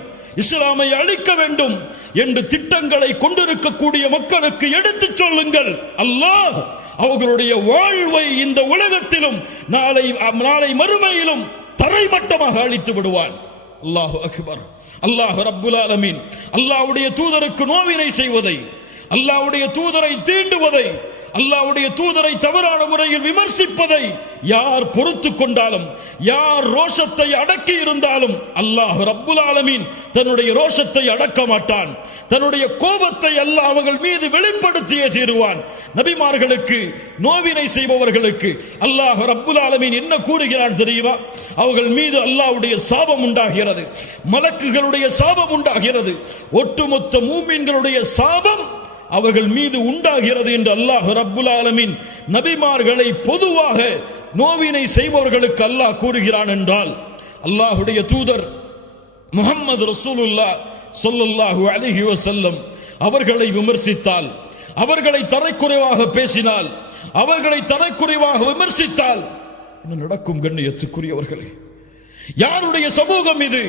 இஸ்லாமை அழிக்க வேண்டும் என்று திட்டங்களை கொண்டிருக்கக்கூடிய மக்களுக்கு எடுத்துச் சொல்லுங்கள். அல்லாஹ் அவர்களுடைய வாழ்வை இந்த உலகத்திலும் நாளை மறுமையிலும் தரைமட்டமாக அழித்து விடுவான். அல்லாஹு அக்பர். அல்லாஹ் ரப்புல் ஆலமீன் அல்லாஹ்வுடைய தூதருக்கு நோவினை செய்வதை, அல்லாஹ்வுடைய தூதரை தீண்டுவதை, அல்லாஹ்வுடைய தூதரை தவறான முறையில் விமர்சிப்பதை யார் பொறுத்துக் கொண்டாலும், யார் ரோஷத்தை அடக்கி இருந்தாலும் அல்லாஹ் ரப்புல் ஆலமீன் தன்னுடைய ரோஷத்தை அடக்க மாட்டான். தன்னுடைய கோபத்தை அல்லாஹ் அவர்கள் மீது வெளிப்படுத்தியே தீருவான். நபிமார்களுக்கு நோவினை செய்பவர்களுக்கு அல்லாஹ் ரப்புல் ஆலமீன் என்ன கூறுகிறான் தெரியுமா? அவர்கள் மீது அல்லாஹ்வுடைய சாபம் உண்டாகிறது, மலக்குகளுடைய சாபம் உண்டாகிறது, ஒட்டுமொத்த மூமின்களுடைய சாபம் அவர்கள் மீது உண்டாகிறது என்று அல்லாஹ் ரப்புல் ஆலமீன் நபிமார்களை பொதுவாக நோவினை செய்பவர்களுக்கு அல்லாஹ் கூறுகிறான் என்றால், அல்லாஹ்வுடைய தூதர் முஹம்மது ரசூலுல்லாஹ் ஸல்லல்லாஹு அலைஹி வஸல்லம் அவர்களை விமர்சித்தால், அவர்களை தரைக்குறைவாக பேசினால், அவர்களை தரைக்குறைவாக விமர்சித்தால் என்ன நடக்கும்? கண்ணியத்துக்குரியவர்களே, யாருடைய சமூகம் இது?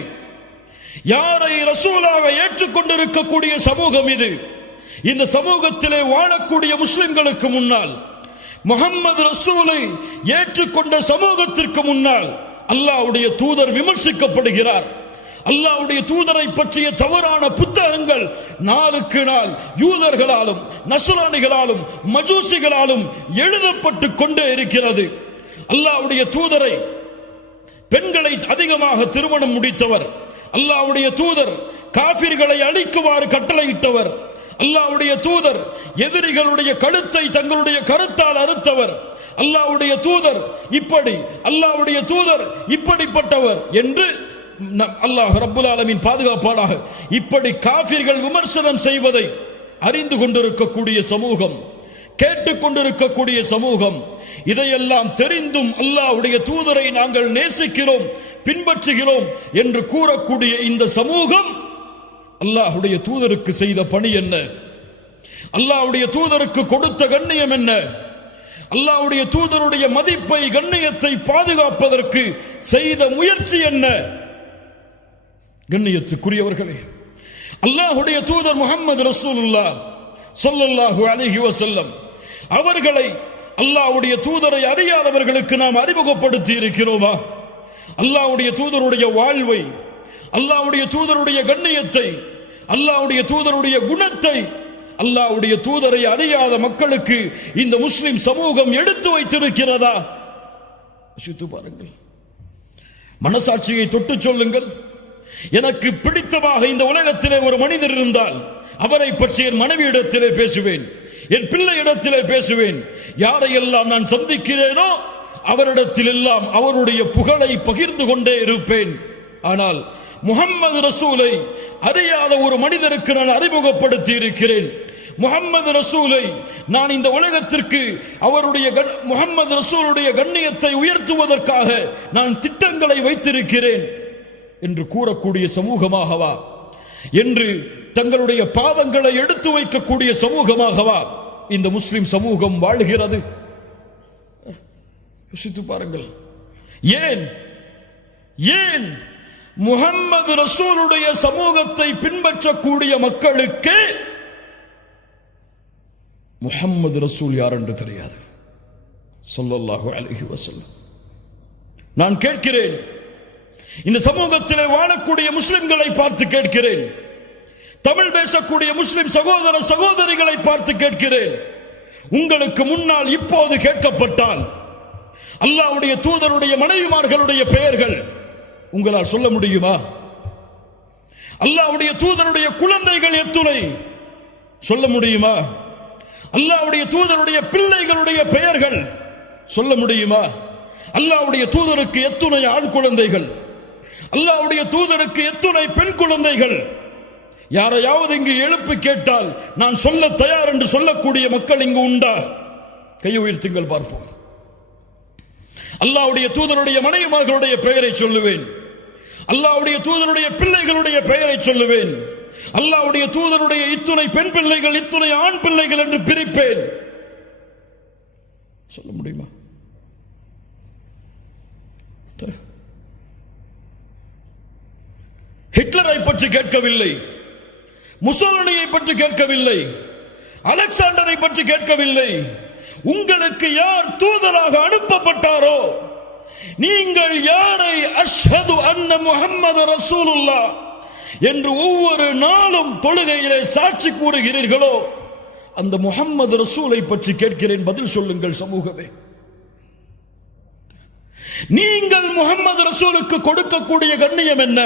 யாரை ரசூலாக ஏற்றுக்கொண்டிருக்கக்கூடிய சமூகம் இது? இந்த சமூகத்திலே வாழக்கூடிய முஸ்லிம்களுக்கு முன்னால், முஹம்மது ரசூலை ஏற்றுக்கொண்ட சமூகத்திற்கு முன்னால் அல்லாஹ்வுடைய தூதர் விமர்சிக்கப்படுகிறார். அல்லாஹ்வுடைய தூதரை பற்றிய தவறான புத்தகங்கள் நாளுக்கு நாள் யூதர்களாலும் நஸ்ரானிகளாலும் மஜூசிகளாலும் எழுதப்பட்டு கொண்டே இருக்கிறது. அல்லாஹ்வுடைய தூதரை பெண்களை அதிகமாக திருமணம் முடித்தவர், அல்லாஹ்வுடைய தூதர் காஃபிர்களை அழிக்குமாறு கட்டளையிட்டவர், அல்லாஹ்வுடைய தூதர் எதிரிகளுடைய கழுத்தை தங்களுடைய கருத்தால் அறுத்தவர், அல்லாஹ்வுடைய தூதர் இப்படி, அல்லாஹ்வுடைய தூதர் இப்படிப்பட்டவர் என்று அல்லாஹ் ரப்புல் ஆலமீன் பாதுகாப்பானாக. இப்படி காஃபிர்கள் விமர்சனம் செய்வதை அறிந்து கொண்டிருக்கக்கூடிய சமூகம், கேட்டுக்கொண்டிருக்கக்கூடிய சமூகம், இதையெல்லாம் தெரிந்தும் அல்லாஹ்வுடைய தூதரை நாங்கள் நேசிக்கிறோம், பின்பற்றுகிறோம் என்று கூறக்கூடிய இந்த சமூகம் அல்லாஹ்வுடைய தூதருக்கு செய்த பணி என்ன? அல்லாஹ்வுடைய தூதருக்கு கொடுத்த கண்ணியம் என்ன? அல்லாஹ்வுடைய தூதருடைய மதிப்பை, கண்ணியத்தை பாதுகாப்பதற்கு செய்த முயற்சி என்ன? கண்ணியத்துக்குரியவர்களே, அல்லாஹ்வுடைய தூதர் முஹம்மது ரசூலுல்லாஹ் ஸல்லல்லாஹு அலைஹி வஸல்லம் அவர்களை அல்லாஹ்வுடைய தூதரை அறியாதவர்களுக்கு நாம் அறிமுகப்படுத்தி இருக்கிறோமா? அல்லாஹ்வுடைய தூதருடைய வாழ்வை, அல்லாஹ்வுடைய தூதருடைய கண்ணியத்தை, அல்லாஹ்வுடைய தூதருடைய குணத்தை, அல்லாஹ்வுடைய தூதரை அறியாத மக்களுக்கு இந்த முஸ்லிம் சமூகம் எடுத்து வைத்திருக்கிறதா? யோசித்து பாருங்கள். மனசாட்சியை தொட்டு சொல்லுங்கள். எனக்கு பிடித்தமாக இந்த உலகத்திலே ஒரு மனிதர் இருந்தால் அவரை பற்றி என் மனைவியிடத்திலே பேசுவேன், என் பிள்ளையிடத்திலே பேசுவேன். யாரையெல்லாம் நான் சந்திக்கிறேனோ அவரிடத்தில் எல்லாம் அவருடைய புகழை பகிர்ந்து கொண்டே இருப்பேன். ஆனால் முஹம்மது ரசூலை அறியாத ஒரு மனிதருக்கு நான் அறிமுகப்படுத்தி இருக்கிறேன். முஹம்மது ரசூலை நான் இந்த உலகத்திற்கு அவருடைய முஹம்மது ரசூலுடைய கண்ணியத்தை உயர்த்துவதற்காக நான் திட்டங்களை வைத்திருக்கிறேன் என்று கூறக்கூடிய சமூகமாகவா, என்று தங்களுடைய பாவங்களை எடுத்து வைக்கக்கூடிய சமூகமாகவா இந்த முஸ்லிம் சமூகம் வாழ்கிறது? யோசித்து பாருங்கள். ஏன் ஏன் முஹம்மது ரசூலுடைய சமூகத்தை பின்பற்றக்கூடிய மக்களுக்கு முஹம்மது ரசூல் யார் என்று தெரியாது? ஸல்லல்லாஹு அலைஹி வஸல்லம். நான் கேட்கிறேன், இந்த சமூகத்திலே வாழக்கூடிய முஸ்லிம்களை பார்த்து கேட்கிறேன், தமிழ் பேசக்கூடிய முஸ்லிம் சகோதர சகோதரிகளை பார்த்து கேட்கிறேன், உங்களுக்கு முன்னால் இப்போது கேட்கப்பட்டால் அல்லாஹ்வுடைய தூதருடைய மனைவிமார்களுடைய பெயர்கள் உங்களால் சொல்ல முடியுமா? அல்லாஹ்வுடைய தூதருடைய குழந்தைகள் எத்துணை சொல்ல முடியுமா? அல்லாஹ்வுடைய தூதருடைய பிள்ளைகளுடைய பெயர்கள் சொல்ல முடியுமா? அல்லாஹ்வுடைய தூதருக்கு எத்துணை ஆண் குழந்தைகள், அல்லாஹ்வுடைய தூதருக்கு எத்துணை பெண் குழந்தைகள்? யாரையாவது இங்கு எழுப்பி கேட்டால் நான் சொல்ல தயார் என்று சொல்லக்கூடிய மக்கள் இங்கு உண்டா? கையை உயர்த்துங்கள் பார்ப்போம். அல்லாஹ்வுடைய தூதருடைய மனைவிமார்களுடைய பெயரை சொல்லுவேன், அல்லாஹ்வுடைய தூதருடைய பிள்ளைகளுடைய பெயரை சொல்லுவேன், அல்லாஹ்வுடைய தூதருடைய இத்துணை பெண் பிள்ளைகள் இத்துணை ஆண் பிள்ளைகள் என்று பிரிப்பேன். சொல்ல முடியுமா? ஹிட்லரை பற்றி கேட்கவில்லை, முசோலினியை பற்றி கேட்கவில்லை, அலெக்சாண்டரை பற்றி கேட்கவில்லை. உங்களுக்கு யார் தூதராக அனுப்பப்பட்டாரோ, நீங்கள் யாரை அஷ்ஹது அன்ன முஹம்மது ரசூலுல்லாஹ் என்று ஒவ்வொரு நாளும் தொழுகையிலே சாட்சி கூறுகிறீர்களோ அந்த முஹம்மது ரசூலை பற்றி கேட்கிறேன், பதில் சொல்லுங்கள் சமூகமே. நீங்கள் முஹம்மது ரசூலுக்கு கொடுக்கக்கூடிய கண்ணியம் என்ன?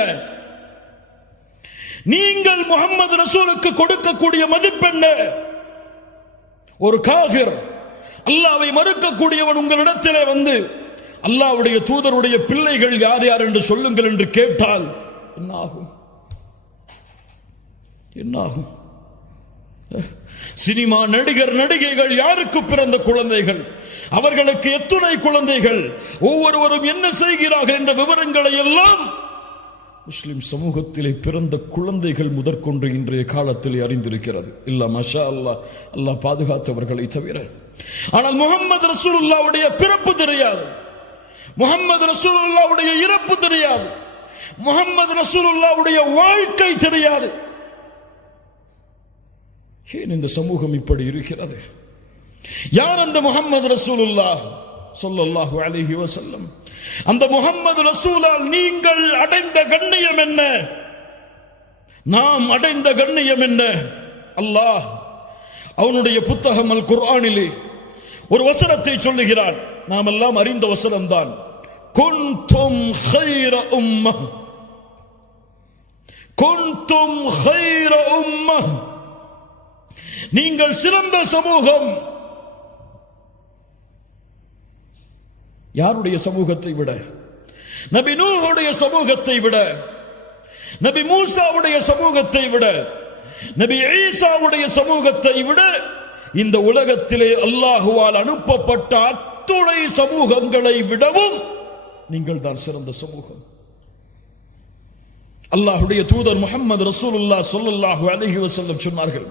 நீங்கள் முஹம்மது ரசூலுக்கு கொடுக்கக்கூடிய மதிப்பென்ன? ஒரு காஃபிர், அல்லாஹ்வை மறுக்கக்கூடியவன் உங்களிடத்திலே வந்து அல்லாஹ்வுடைய தூதருடைய பிள்ளைகள் யார் யார் என்று சொல்லுங்கள் என்று கேட்டால் என்ன ஆகும்? என்ன ஆகும்? சினிமா நடிகர் நடிகைகள் யாருக்கு பிறந்த குழந்தைகள், அவர்களுக்கு எத்துணை குழந்தைகள், ஒவ்வொருவரும் என்ன செய்கிறார்கள் என்ற விவரங்களை எல்லாம் முஸ்லிம் சமூகத்திலே பிறந்த குழந்தைகள் முதற்கொண்டு இன்றைய காலத்தில் அறிந்திருக்கிறது. இல்ல மாஷா அல்லாஹ், அல்லாஹ் பாதுகாத்தவர்களை தவிர. ஆனால் முஹம்மது ரசூலுல்லாஹ்வுடைய பிறப்பு தெரியாது, முஹம்மது ரசூலுல்லாஹ்வுடைய இறப்பு தெரியாது, முஹம்மது ரசூலுல்லாஹ்வுடைய வாழ்க்கை தெரியாது. ஏன் இந்த சமூகம் இப்படி இருக்கிறது? யார் அந்த முஹம்மது ரசூலுல்லாஹ் ஸல்லல்லாஹு அலைஹி வஸல்லம்? அந்த முஹம்மது ரசூலால் நீங்கள் அடைந்த கண்ணியம் என்ன? நாம் அடைந்த கண்ணியம் என்ன? அல்லாஹ் அவனுடைய புத்தகம் அல் குர்ஆனிலே ஒரு வசனத்தை சொல்லுகிறான், நாம் எல்லாம் அறிந்த வசனம் தான். குன்தும் கைர உம்மஹ், குன்தும் கைர உம்மஹ், நீங்கள் சிறந்த சமூகம். யாருடைய சமூகத்தை விட? நபி நூஹுடைய சமூகத்தை விட, நபி மூசாவுடைய சமூகத்தை விட, நபி ஈசாவுடைய சமூகத்தை விட இந்த உலகத்திலே அல்லாஹுவால் அனுப்பப்பட்ட அத்துணை சமூகங்களை விடவும் நீங்கள் தான் சிறந்த சமூகம். அல்லாஹ்வுடைய தூதர் முஹம்மது ரசூலுல்லாஹ் ஸல்லல்லாஹு அலைஹி வஸல்லம் சொன்னார்கள்,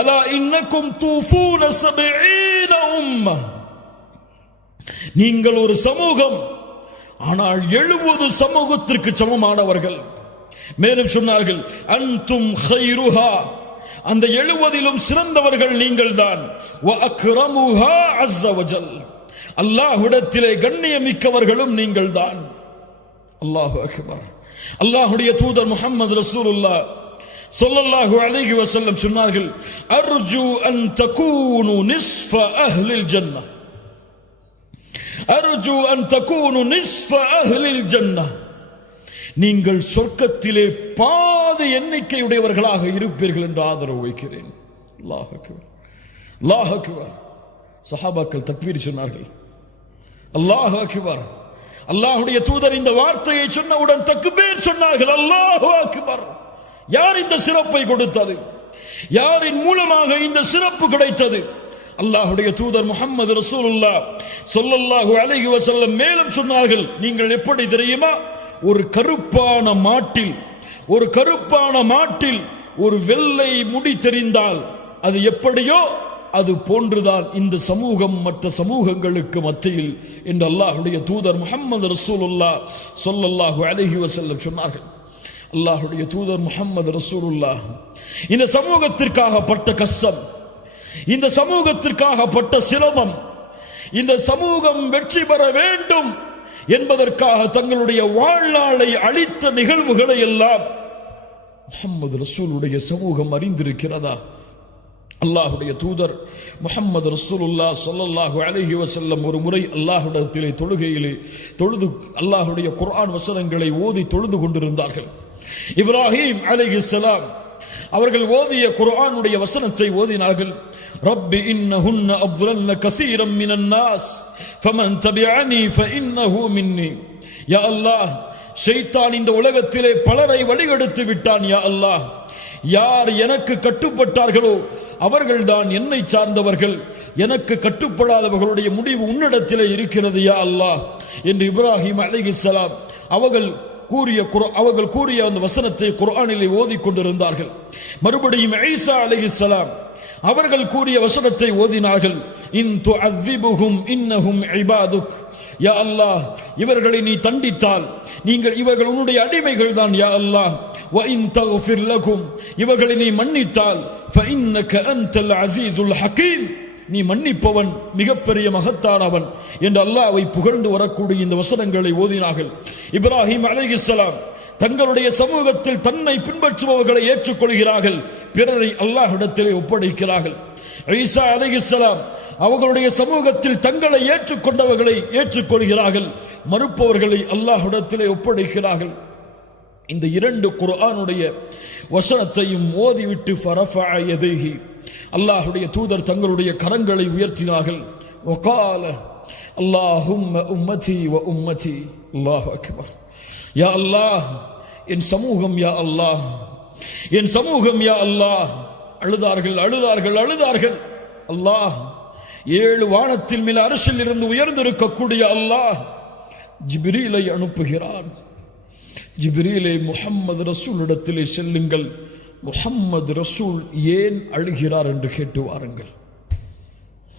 அலா இன்னக்கும் தூஃபூன 70 உம்ம, நீங்கள் ஒரு சமூகம், ஆனால் 70 சமூகத்திற்கு சமமானவர்கள். மேலும் சொன்னார்கள், அன்தும் கைருஹா, அந்த 70லும் சிறந்தவர்கள் நீங்கள் தான். وأكرمها عز وجل. அல்லாஹ்விடத்திலே கண்ணியமிக்கவர்களும் நீங்கள்தான். அல்லாஹு அக்பர். அல்லாஹ்வுடைய தூதர் முஹம்மது ரசூலுல்லாஹ் ஸல்லல்லாஹு அலைஹி வஸல்லம் சொன்னார்கள், அர்ஜு அன் தகூனு நிஸ்ஃப அஹ்லில் ஜன்னah, அர்ஜு அன் தகூனு நிஸ்ஃப அஹ்லில் ஜன்னah, நீங்கள் சொர்க்கத்திலே பாதி எண்ணிக்கையுடையவர்களாக இருப்பீர்கள் என்று ஆதரவு வைக்கிறேன். அல்லாஹ் அக்பர், அல்லாஹ் அக்பர். சஹாபாக்கள் தக்பீர் சொன்னார்கள். அல்லாஹ் அக்பர். அல்லாஹ்வுடைய தூதர் இந்த வார்த்தையை சொன்னவுடன் தக்பீர் சொன்னார்கள். அல்லாஹ் அக்பர். யார் இந்த சிறப்பை கொடுத்தது? யாரின் மூலமாக இந்த சிறப்பு கிடைத்தது? அல்லாஹ்வுடைய தூதர் முஹம்மது ரசூலுல்லாஹ் ஸல்லல்லாஹு அலைஹி வஸல்லம் மேலும் சொன்னார்கள், நீங்கள் எப்படி தெரியுமா? ஒரு கருப்பான மாட்டில் ஒரு வெள்ளை முடி தெரிந்தால் அது எப்படியோ அது போன்றுதான் இந்த சமூகம் மற்ற சமூகங்களுக்கு மத்தியில் என்று அல்லாஹ்வுடைய தூதர் முஹம்மது ரசூலுல்லாஹ் ஸல்லல்லாஹு அலைஹி வஸல்லம் சொன்னார்கள். அல்லாஹ்வுடைய தூதர் முஹம்மது ரசூலுல்லாஹ் இந்த சமூகத்திற்காக பட்ட கஷ்டம், இந்த சமூகத்திற்காக பட்ட சிரமம், இந்த சமூகம் வெற்றி பெற வேண்டும் என்பதற்காக தங்களுடைய வாழ்நாளை அளித்த நிகழ்வுகளை எல்லாம் முஹம்மது ரசூலுடைய சமூகம் அறிந்திருக்கிறதா? அல்லாஹ்வுடைய தூதர் முஹம்மது ரசூலுல்லாஹ் ஸல்லல்லாஹு அலைஹி வஸல்லம் ஒரு முறை அல்லாஹ்விடத்திலே தொழுகையிலே தொழுது அல்லாஹ்வுடைய குர்ஆன் வசனங்களை ஓதி தொழுது கொண்டிருந்தார்கள். இப்ராஹிம் அலைஹிஸ்ஸலாம் அவர்கள் ஓதிய குர்ஆனுடைய வசனத்தை ஓதினார்கள். ரப்பி இன்னஹுன்ன அضللن كثيرا من الناس فمن تبعني فانه مني. யா அல்லாஹ், ஷைத்தான் இந்த உலகத்திலே பலரை வழிகெடுத்து விட்டான். யா அல்லாஹ், யார் எனக்கு கட்டுப்பட்டார்களோ அவர்கள்தான் என்னை சார்ந்தவர்கள், எனக்கு கட்டுப்படாதவர்களுடைய முடிவு உன்னிடத்திலே இருக்கிறது யா அல்லாஹ் என்று இப்ராஹிம் அலைஹிஸ்ஸலாம் அவர்கள் கூறிய அந்த வசனத்தை குர்ஆனிலே ஓதிக் கொண்டிருந்தார்கள். மறுபடியும் ஈசா அலைஹிஸ்ஸலாம் அவர்கள் கூறிய வசனத்தை ஓதினார்கள். இன் துஅذிபுஹும் இன்னஹும் இபாதுக். யா அல்லாஹ், இவர்களை நீ தண்டித்தால் இவர்கள் உன்னுடைய அடிமைகள் தான் யா அல்லாஹ். வ இன் தக்ஃபிர் லகும், இவர்களை நீ மன்னித்தால் ஃபஇன்னக அன்தல் அஸீஸுல் ஹகீம், நீ மன்னிப்பவன், மிகப்பெரிய மகத்தானவன் என்று அல்லாஹ்வை புகழ்ந்து வரக்கூடிய இந்த வசனங்களை ஓதினார்கள். இப்ராஹிம் அலைஹிஸ்ஸலாம் தங்களுடைய சமூகத்தில் தன்னை பின்பற்றுபவர்களை ஏற்றுக்கொள்கிறார்கள், பிறரை அல்லாஹ்விடத்திலே ஒப்படைக்கிறார்கள். ஈசா அலைஹிஸ்ஸலாம் அவர்களுடைய சமூகத்தில் தங்களை ஏற்றுக்கொண்டவர்களை ஏற்றுக்கொள்கிறார்கள், மறுப்பவர்களை அல்லாஹ்விடத்திலே ஒப்படைக்கிறார்கள். இந்த இரண்டு குர்ஆனுடைய வசனத்தையும் ஓதிவிட்டு ஃபரஃபஅ யதைஹி, அல்லாஹ்வுடைய தூதர் தங்களுடைய கரங்களை உயர்த்தினார்கள். வகால அல்லாஹும்ம உம்மதி வ உம்மதி. அல்லாஹு அக்பர். யா அல்லாஹ், என் சமூகம் யா அல்லாஹ், என் சமூகம் யா அல்லாஹ். அழுதார்கள் அழுதார்கள் அழுதார்கள். அல்லாஹ், 7 வானத்தில் மேல் அர்ஷில் இருந்து உயர்ந்திருக்கக்கூடிய அல்லாஹ் ஜிப்ரீலை அனுப்புகிறான். ஜிப்ரீலை முஹம்மது ரசூலிடத்திலே செல்லுங்கள், முஹம்மது ரசூல் ஏன் அழுகிறார் என்று கேட்டு வாருங்கள்.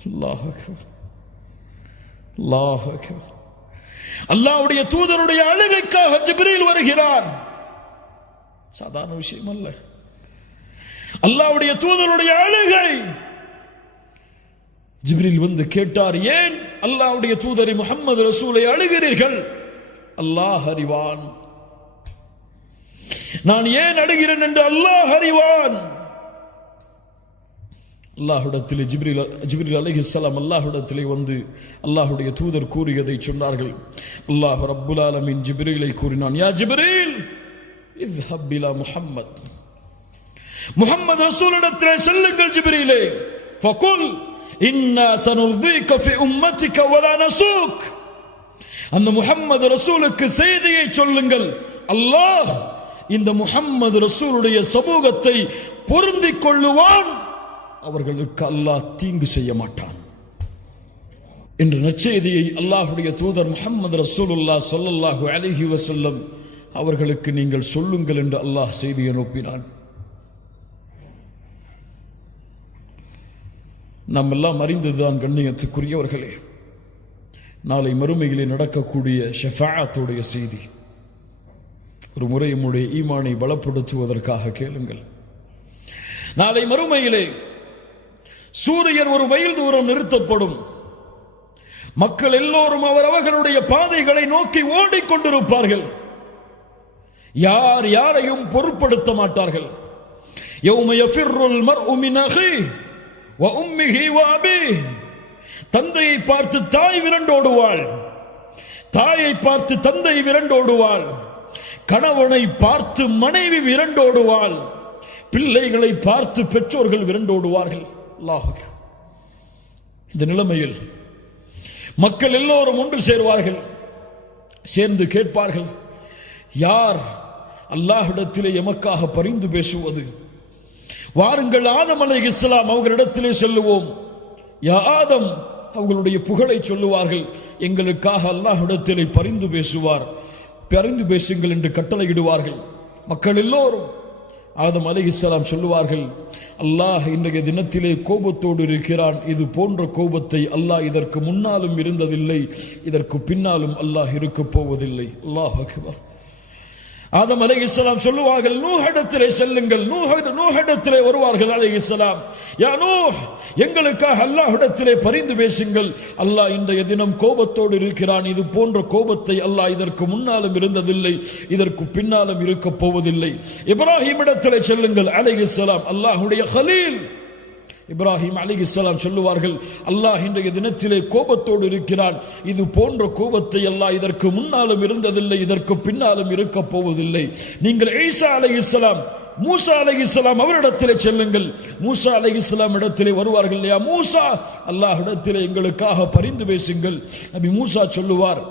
அல்லாஹ் அக்பர், அல்லாஹ் அக்பர். அல்லாஹ்வுடைய தூதருடைய அழுகைக்காக ஜிப்ரீல் வருகிறார். சாதாரண விஷயம் அல்ல. அல்லாஹ்வுடைய தூதருடைய அழுகை. ஜிப்ரீல் வந்து கேட்டார், ஏன் அல்லாஹ்வுடைய தூதரை முஹம்மது ரசூலை அழுகிறீர்கள்? அல்லாஹ் அறிவான். நான் ஏன் அழுகிறேன் என்று அல்லாஹ் அறிவான். அல்லாஹ்விடத்திலே ஜிப்ரீல் அலைஹிஸ்ஸலாம் அல்லாஹ்விடத்திலே வந்து அல்லாஹ்வுடைய தூதர் கூறியதை சொன்னார்கள். அல்லாஹ் ரப்புல் ஆலமீன் ஜிப்ரீலை கூறினான், யா ஜிப்ரீல் இத்ஹப் இலா முஹம்மத், முஹம்மது ரசூலிடத்திலே செல்லுங்கள் ஜிப்ரீலே. ஃபகுல் இன்னா சனுர்தீக ஃபி உம்மத்திக வலா நஸூக். அந்த முஹம்மது ரசூலுக்கு செய்தியை சொல்லுங்கள், அல்லாஹ் இந்த முஹம்மது ரசூலுடைய சமூகத்தை பொருந்திக் கொள்ளுவான், அவர்களுக்கு அல்லாஹ் தீங்கு செய்ய மாட்டான் என்ற நற்செய்தியை அல்லாஹ்வுடைய தூதர் முஹம்மது ரசூலுல்லாஹ் ஸல்லல்லாஹு அலைஹி வஸல்லம் அவர்களுக்கு நீங்கள் சொல்லுங்கள் என்று அல்லாஹ் செய்தி அனுப்பினான். நாம் எல்லாம் அறிந்ததுதான் கண்ணியத்துக்குரியவர்களே, நாளை மறுமையிலே நடக்கக்கூடிய ஷஃபாஅத்துடைய செய்தி. ஒரு முறை நம்முடைய ஈமானை பலப்படுத்துவதற்காக கேளுங்கள். நாளை மறுமையிலே சூரியன் ஒரு மைல் தூரம் நிறுத்தப்படும். மக்கள் எல்லோரும் அவர்களுடைய பாதைகளை நோக்கி ஓடிக்கொண்டிருப்பார்கள். யார் யாரையும் பொருட்படுத்த மாட்டார்கள். யௌம யஃபிர்ருல் மர்உ மின் அஹீஹி வ உம்மிஹி வ அபீஹி. தந்தையை பார்த்து தாய் விரண்டோடுவாள், தாயை பார்த்து தந்தை விரண்டோடுவாள், கணவனை பார்த்து மனைவி விரண்டோடுவாள், பிள்ளைகளை பார்த்து பெற்றோர்கள் விரண்டோடுவார்கள். அல்லாஹ், இந்த நிலைமையில் மக்கள் எல்லோரும் ஒன்று சேருவார்கள். சேர்ந்து கேட்பார்கள், யார் அல்லாஹ்விடத்திலே எமக்காக பரிந்து பேசுவது? வாருங்கள், ஆதம் அலைஹிஸ்ஸலாம் அவர்களிடத்திலே செல்லுவோம். யா ஆதம், அவர்களுடைய புகழை சொல்லுவார்கள். எங்களுக்காக அல்லாஹ்விடத்திலே பரிந்து பேசுவார், பரிந்து பேசுங்கள் என்று கட்டளையிடுவார்கள். மக்கள் எல்லோரும் ஆதம் அலைஹிஸ்ஸலாம் சொல்லுவார்கள், அல்லாஹ் இன்றைய தினத்திலே கோபத்தோடு இருக்கிறான். இது போன்ற கோபத்தை அல்லாஹ் இதற்கு முன்னாலும் இருந்ததில்லை, இதற்கு பின்னாலும் அல்லாஹ் இருக்க போவதில்லை. அல்லாஹ் அக்பர். ஆதம் அலைஹிஸ்ஸலாம் சொல்லுவார்கள், நூஹிடத்திலே செல்லுங்கள். நூஹிடத்திலே வருவார்கள் அலைஹிஸ்ஸலாம். யா நூஹ், எங்களுக்காக அல்லாஹ்விடத்திலே பரிந்து பேசுங்கள். அல்லாஹ் இன்றைய தினம் கோபத்தோடு இருக்கிறான். இது போன்ற கோபத்தை அல்லாஹ் இதற்கு முன்னாலும் இருந்ததில்லை, இதற்கு பின்னாலும் இருக்க போவதில்லை. இப்ராஹிமிடத்திலே செல்லுங்கள் அலைஹிஸ்ஸலாம். அல்லாஹ்வுடைய கலீல் இப்ராஹிம் அலைஹிஸ்ஸலாம் சொல்லுவார்கள், அல்லாஹ் இன்றைய தினத்திலே கோபத்தோடு இருக்கிறான். இது போன்ற கோபத்தை அல்லாஹ் இதற்கு முன்னாலும் இருந்ததில்லை, இதற்கு பின்னாலும் இருக்க போவதில்லை. நீங்கள் ஈசா அலைஹிஸ்ஸலாம், மூசா அலைஹிஸ்ஸலாம் அவரிடத்திலே செல்லுங்கள். மூசா அலைஹிஸ்ஸலாம் இடத்திலே வருவார்கள். யா மூசா, அல்லாஹ்விடத்திலே எங்களுக்காக பரிந்து பேசுங்கள். நபி மூசா சொல்லுவார்,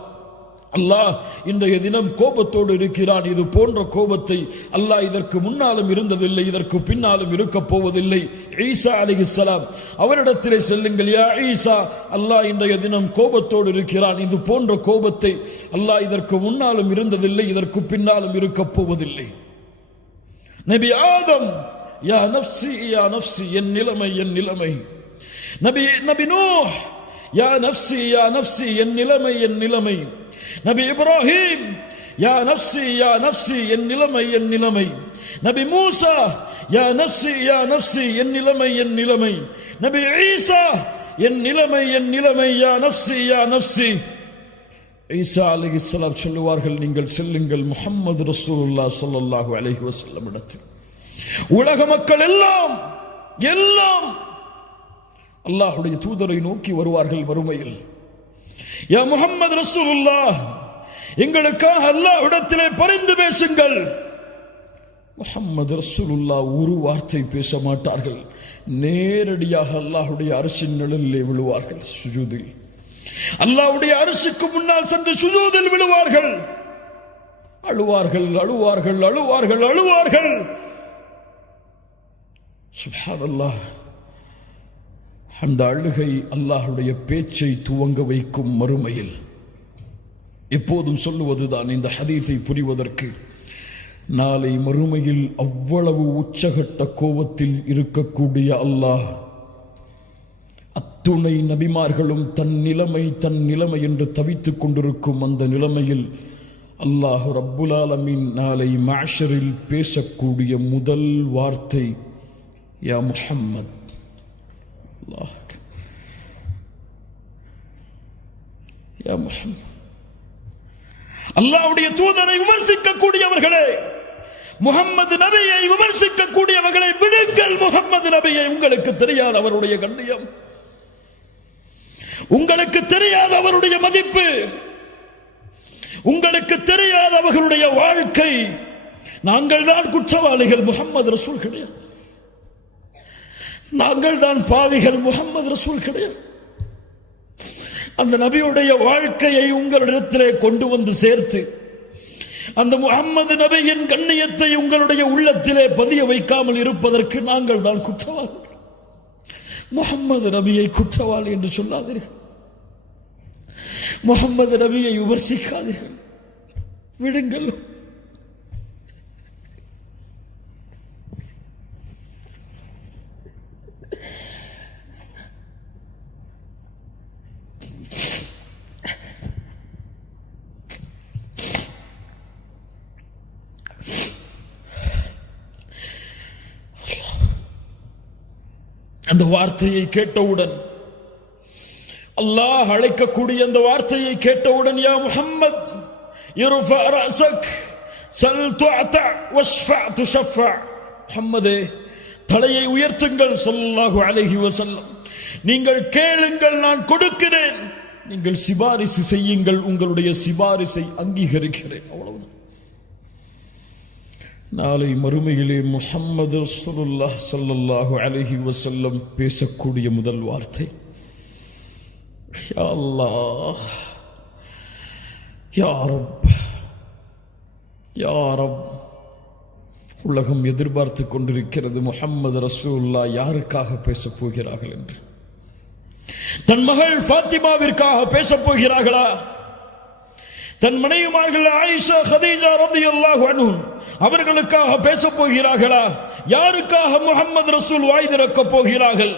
அல்லாஹ் இன்றைய தினம் கோபத்தோடு இருக்கிறான். இது போன்ற கோபத்தை அல்லாஹ் இதற்கு முன்னாலும் இருந்ததில்லை, இதற்கு பின்னாலும் இருக்க போவதில்லை. ஈசா அலைஹிஸ்ஸலாம் அவரிடத்திலே செல்லுங்கள். யா ஈசா, அல்லாஹ் இன்றைய தினம் கோபத்தோடு இருக்கிறான். இது போன்ற கோபத்தை அல்லாஹ் இதற்கு முன்னாலும் இருந்ததில்லை, இதற்கு பின்னாலும் இருக்க போவதில்லை. நபி ஆதம், யா நஃப்ஸி யா நஃப்ஸி, என் நிலைமை என் நிலைமை. நபி நூஹ், யா நஃப்ஸி யா நஃப்ஸி, என் நிலைமை என் நிலைமை. நபி இப்ராஹிம், யா நஃப்ஸி யா நஃப்ஸி, என் நிலைமை என் நிலைமை. நபி மூசா, யா நஃப்ஸி யா நஃப்ஸி, என் நிலைமை என் நிலைமை. நபி ஈசா, என் நிலைமை என் நிலைமை. யா நஃப்ஸி யா நஃப்ஸி. ஈசா அலைஹிஸ்ஸலாம் சொல்லுவார்கள், நீங்கள் செல்லுங்கள் முஹம்மது ரசூலுல்லாஹ் ஸல்லல்லாஹு அலைஹி வஸல்லம் இடத்தில். உலக மக்கள் எல்லாம் அல்லாஹ்வுடைய தூதரை நோக்கி வருவார்கள் மறுமையில். யா முஹம்மது ரசூலுல்லாஹ், எங்களுக்காக அல்லாஹ்விடத்திலே பரிந்து பேசுங்கள். முஹம்மது ரசூலுல்லாஹ் ஒரு வார்த்தை பேச மாட்டார்கள். நேரடியாக அல்லாஹ்வுடைய அர்ஷின் நிழலிலே விழுவார்கள். சுஜூதில் அல்லாஹ்வுடைய அர்ஷுக்கு முன்னால் சென்று சுஜூதில் விழுவார்கள். அழுவார்கள் அழுவார்கள் அழுவார்கள் அழுவார்கள். சுப்ஹானல்லாஹ். அந்த அழுகை அல்லாஹ்வுடைய பேச்சை துவங்க வைக்கும் மறுமையில். எப்போதும் சொல்லுவதுதான் இந்த ஹதீஸை புரிவதற்கு, நாளை மறுமையில் அவ்வளவு உச்சகட்ட கோபத்தில் இருக்கக்கூடிய அல்லாஹ், அத்துணை நபிமார்களும் தன் நிலைமை என்று தவித்துக் கொண்டிருக்கும் அந்த நிலைமையில் அல்லாஹ் ரப்புல் ஆலமீன் நாளை மஹ்ஷரில் பேசக்கூடிய முதல் வார்த்தை, யா முஹம்மத். அல்லாஹ், யா முஹம்மத். அல்லாஹ்வுடைய தூதரை விமர்சிக்கக்கூடியவர்களே, முஹம்மது நபியை விமர்சிக்கக்கூடியவர்களை விடுங்கள். முஹம்மது நபியை உங்களுக்கு தெரியாத அவருடைய கண்ணியம், உங்களுக்கு தெரியாத அவருடைய மதிப்பு, உங்களுக்கு தெரியாத அவர்களுடைய வாழ்க்கை. நாங்கள் தான் குற்றவாளிகள், முஹம்மது ரசூல் கிடையாது. நாங்கள் தான் பாவிகள், முஹம்மது ரசூல் கிடையாது. அந்த நபியுடைய வாழ்க்கையை உங்களிடத்திலே கொண்டு வந்து சேர்த்து அந்த முஹம்மது நபியின் கண்ணியத்தை உங்களுடைய உள்ளத்திலே பதிய வைக்காமல் இருப்பதற்கு நாங்கள் தான் குற்றவாளிகள். முஹம்மது நபியை குற்றவாளி என்று சொல்லாதீர்கள். முஹம்மது நபியை விமர்சிக்காதீர்கள், விடுங்கள். அந்த வார்த்தையை கேட்டவுடன், அல்லாஹ் அழைக்கக்கூடிய அந்த வார்த்தையை கேட்டவுடன், யா முஹம்மத் இர்ஃபா ரஅஸக் சல் துஅதா வஷ்ஃபா துஷஃபா, முஹம்மதே தலையை உயர்த்துங்கள் ஸல்லல்லாஹு அலைஹி வஸல்லம், நீங்கள் கேளுங்கள் நான் கொடுக்கிறேன், நீங்கள் சிபாரிசு செய்யுங்கள் உங்களுடைய சிபாரிசை அங்கீகரிக்கிறேன். அவ்வளவுதான். நாளை மறுமையிலே முஹம்மது ரசூலுல்லாஹ் ஸல்லல்லாஹு அலைஹி வஸல்லம் பேசக்கூடிய முதல் வார்த்தை, யா அல்லாஹ், யா ரப், யா ரப். உலகம் எதிர்பார்த்து கொண்டிருக்கிறது முஹம்மது ரசூலுல்லாஹ் யாருக்காக பேசப் போகிறார்கள் என்று. தன் மகள் ஃபாத்திமாவிற்காக பேசப் போகிறார்களா? தன் மனைவிமார்கள் ஆயிஷா, கதீஜா ரலியல்லாஹு அன்ஹும் அவர்களுக்காக பேசப் போகிறார்களா? யாருக்காக முஹம்மது ரசூல் வாய் திறக்கப் போகிறார்கள்?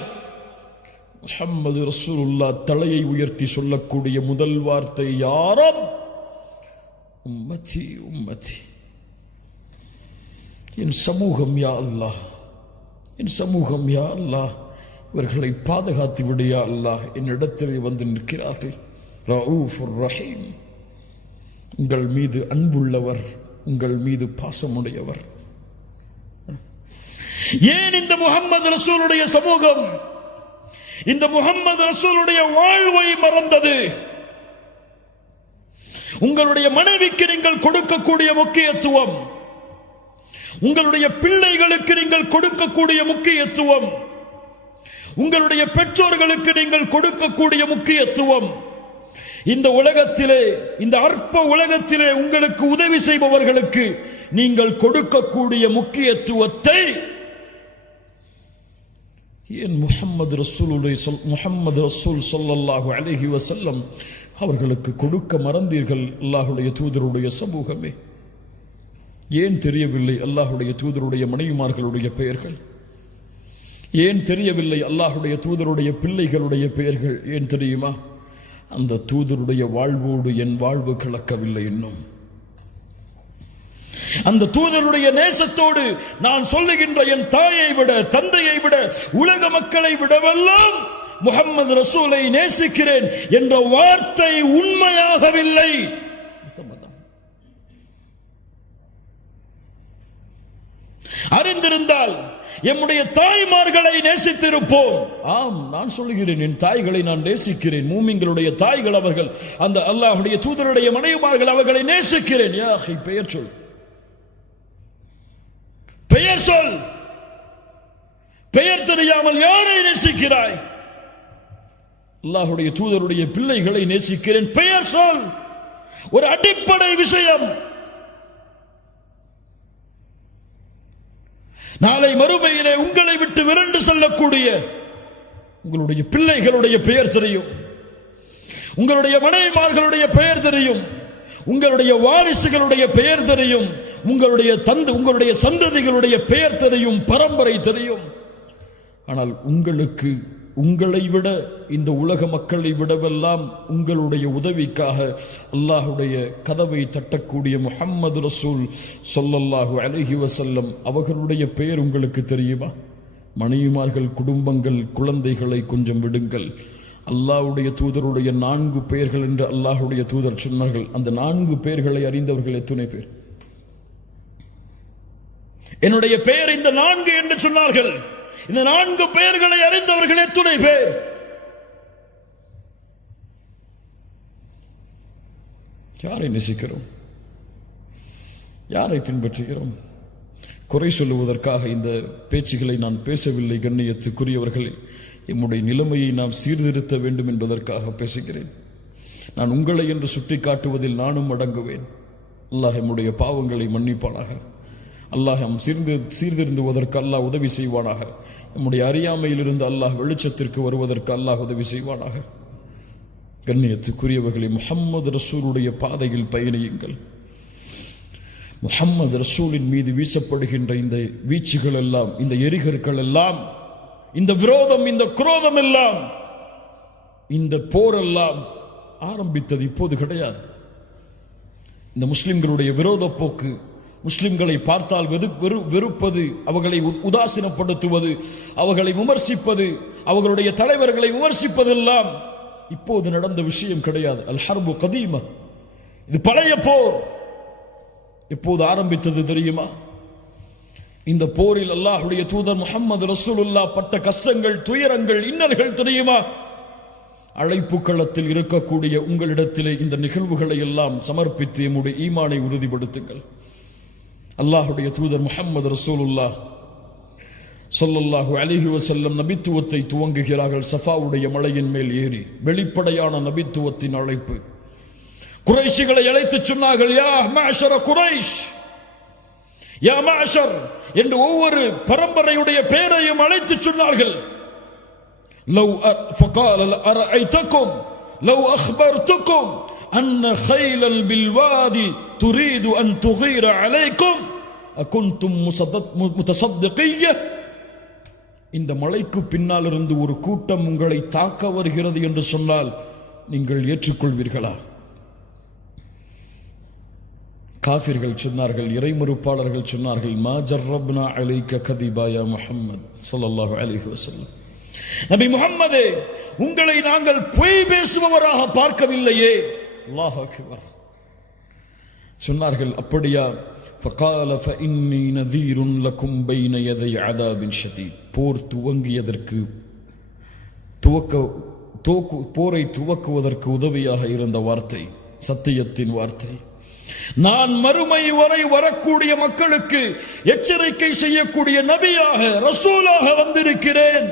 முஹம்மது ரசூலுல்லாஹ் தலையை உயர்த்தி சொல்லக்கூடிய முதல் வார்த்தை, யா ரப், உம்மதி உம்மதி, என் சமூகம் யா அல்லாஹ், என் சமூகம் யா அல்லாஹ், இவர்களை பாதுகாத்து விடு யா அல்லாஹ். என்னிடத்தில் வந்து நிற்கிறார்கள். ரഊஃபுர் ரஹீம், உங்கள் மீது அன்புள்ளவர், உங்கள் மீது பாசமுடையவர். ஏன் இந்த முஹம்மது ரசூலுடைய சமூகம் இந்த முஹம்மது ரசூலுடைய வாழ்வை மறந்தது? உங்களுடைய மனைவிக்கு நீங்கள் கொடுக்கக்கூடிய முக்கியத்துவம், உங்களுடைய பிள்ளைகளுக்கு நீங்கள் கொடுக்கக்கூடிய முக்கியத்துவம், உங்களுடைய பெற்றோர்களுக்கு நீங்கள் கொடுக்கக்கூடிய முக்கியத்துவம், இந்த உலகத்திலே, இந்த அற்ப உலகத்திலே உங்களுக்கு உதவி செய்பவர்களுக்கு நீங்கள் கொடுக்கக்கூடிய முக்கியத்துவத்தை ஏன் முஹம்மது ரசூல் ஸல்லல்லாஹு அலைஹி வஸல்லம் அவர்களுக்கு கொடுக்க மறந்தீர்கள்? அல்லாஹ்வுடைய தூதருடைய சமூகமே, ஏன் தெரியவில்லை அல்லாஹ்வுடைய தூதருடைய மனைவிமார்களுடைய பெயர்கள்? ஏன் தெரியவில்லை அல்லாஹ்வுடைய தூதருடைய பிள்ளைகளுடைய பெயர்கள்? ஏன் தெரியுமா? அந்த தூதருடைய வாழ்வோடு என் வாழ்வு கலக்கவில்லை இன்னும். அந்த தூதருடைய நேசத்தோடு நான் சொல்லுகின்ற என் தாயை விட, தந்தையை விட, உலக மக்களை விடவெல்லாம் முஹம்மது ரசூலை நேசிக்கிறேன் என்ற வார்த்தை உண்மையாகவில்லை. அறிந்திருந்தால் எம்முடைய தாய்மார்களை நேசித்திருப்போம். ஆம், நான் சொல்லுகிறேன், என் தாய்களை நான் நேசிக்கிறேன். மூமின்களுடைய தாய்கள் அவர்கள், அந்த அல்லாஹ்வுடைய தூதருடைய மனைவிமார்கள் அவர்களை நேசிக்கிறேன். யா அஹி, பெயர் சொல், பெயர் சொல். பெயர் தெரியாமல் யாரை நேசிக்கிறாய்? அல்லாஹ்வுடைய தூதருடைய பிள்ளைகளை நேசிக்கிறேன், பெயர் சொல். ஒரு அடிப்படை விஷயம். நாளை மறுமையிலே உங்களை விட்டு விரண்டு செல்லக்கூடிய உங்களுடைய பிள்ளைகளுடைய பெயர் தெரியும், உங்களுடைய மனைவிமார்களுடைய பெயர் தெரியும், உங்களுடைய வாரிசுகளுடைய பெயர் தெரியும், உங்களுடைய சந்ததிகளுடைய பெயர் தெரியும், பரம்பரை தெரியும். ஆனால் உங்களுக்கு, உங்களை விட, இந்த உலக மக்களை விடவெல்லாம் உங்களுடைய உதவிக்காக அல்லாஹ்வுடைய கதவை தட்டக்கூடிய முஹம்மது ரசூல் ஸல்லல்லாஹு அலைஹி வஸல்லம் அவர்களுடைய பெயர் உங்களுக்கு தெரியுமா? மனைவிமார்கள், குடும்பங்கள், குழந்தைகளை கொஞ்சம் விடுங்கள். அல்லாஹ்வுடைய தூதருடைய 4 பெயர்கள் என்று அல்லாஹ்வுடைய தூதர் சொன்னார்கள். அந்த 4 பெயர்களை அறிந்தவர்கள் எத்தனை பேர்? என்னுடைய பெயர் இந்த 4 என்று சொன்னார்கள். இந்த 4 பெயர்களை அறிந்தவர்கள் எத்தனை பேர்? யாரை நேசிக்கிறோம்? யாரை பின்பற்றுகிறோம்? குறை சொல்லுவதற்காக இந்த பேச்சுகளை நான் பேசவில்லை. கண்ணியத்துக்குரியவர்களே, எம்முடைய நிலைமையை நாம் சீர்திருத்த வேண்டும் என்பதற்காக பேசுகிறேன். நான் உங்களை என்று சுட்டி காட்டுவதில் நானும் அடங்குவேன். அல்லாஹ் எம்முடைய பாவங்களை மன்னிப்பானாக. அல்லாஹ் சீர்திருந்துவதற்கு அல்லாஹ் உதவி செய்வானாக. நம்முடைய அறியாமையிலிருந்து அல்லாஹ் வெளிச்சத்திற்கு வருவதற்கு அல்லாஹ் உதவி செய்வானாக. கண்ணியத்துக்குரியவர்களை, முஹம்மது ரசூலுடைய பாதையில் பயணியுங்கள். முஹம்மது ரசூலின் மீது வீசப்படுகின்ற இந்த வீச்சுகள் எல்லாம், இந்த எரிகற்கள் எல்லாம், இந்த விரோதம், இந்த குரோதம் எல்லாம், இந்த போரெல்லாம் ஆரம்பித்தது இப்போது கிடையாது. இந்த முஸ்லிம்களுடைய விரோத போக்கு முஸ்லிம்களை பார்த்தால் வெறுப்பது, அவர்களை உதாசீனப்படுத்துவது, அவர்களை விமர்சிப்பது, அவர்களுடைய தலைவர்களை விமர்சிப்பதெல்லாம் இப்போது நடந்த விஷயம் கிடையாது. அல் ஹர்பு கதீமா, இது பழைய போர். எப்போது ஆரம்பித்தது தெரியுமா? இந்த போரில் அல்லாஹ்வுடைய தூதர் முஹம்மது ரசூலுல்லாஹ் பட்ட கஷ்டங்கள், துயரங்கள், இன்னல்கள் தெரியுமா? அழைப்பு களத்தில் இருக்கக்கூடிய உங்களிடத்திலே இந்த நிகழ்வுகளை எல்லாம் சமர்ப்பித்து எம்முடைய ஈமானை உறுதிப்படுத்துங்கள். அல்லாஹ்வுடைய தூதர் முஹம்மது ரசூலுல்லாஹ் ஸல்லல்லாஹு அலைஹி வஸல்லம் நபித்துவத்தை துவங்குகிறார்கள். சஃபாவுடைய மலையின் மேல் ஏறி வெளிப்படையான நபித்துவத்தின் அழைப்பு. குறைஷிகளை அழைத்து சொன்னார்கள், யா மஅஷர குரைஷ், யா மஅஷர் என்று ஒவ்வொரு பரம்பரையுடைய பெயரையும் அழைத்து சொன்னார்கள். لو فقال أرأيتكم لو أخبرتكم أن خيلا بالوادي تريد أن تغير عليكم أكنتم متصدقية. இந்த மலைக்கு பின்னால் இருந்து ஒரு கூட்டம் உங்களை தாக்க வருகிறது என்று சொன்னால் நீங்கள் ஏற்றுக்கொள்வீர்களா? காஃபிர்கள் சொன்னார்கள், இறைமறுப்பாளர்கள் சொன்னார்கள், மா ஜர்ரப்னா அலைக கதிபா யா முஹம்மத் ஸல்லல்லாஹு அலைஹி வஸல்லம், நபி முஹம்மதே, உங்களை நாங்கள் பொய் பேசுபவராக பார்க்கவில்லையே. அல்லாஹ் அக்பர். சொன்னார்கள், அப்படியா? فقال فإني نذير لكم بين يدي عذاب شديد. போர் துவங்கியதற்கு போரை துவக்குவதற்கு உதவியாக இருந்த வார்த்தை, சத்தியத்தின் வார்த்தை. நான் மறுமை வரை வரக்கூடிய மக்களுக்கு எச்சரிக்கை செய்யக்கூடிய நபியாக, ரசூலாக வந்திருக்கிறேன்.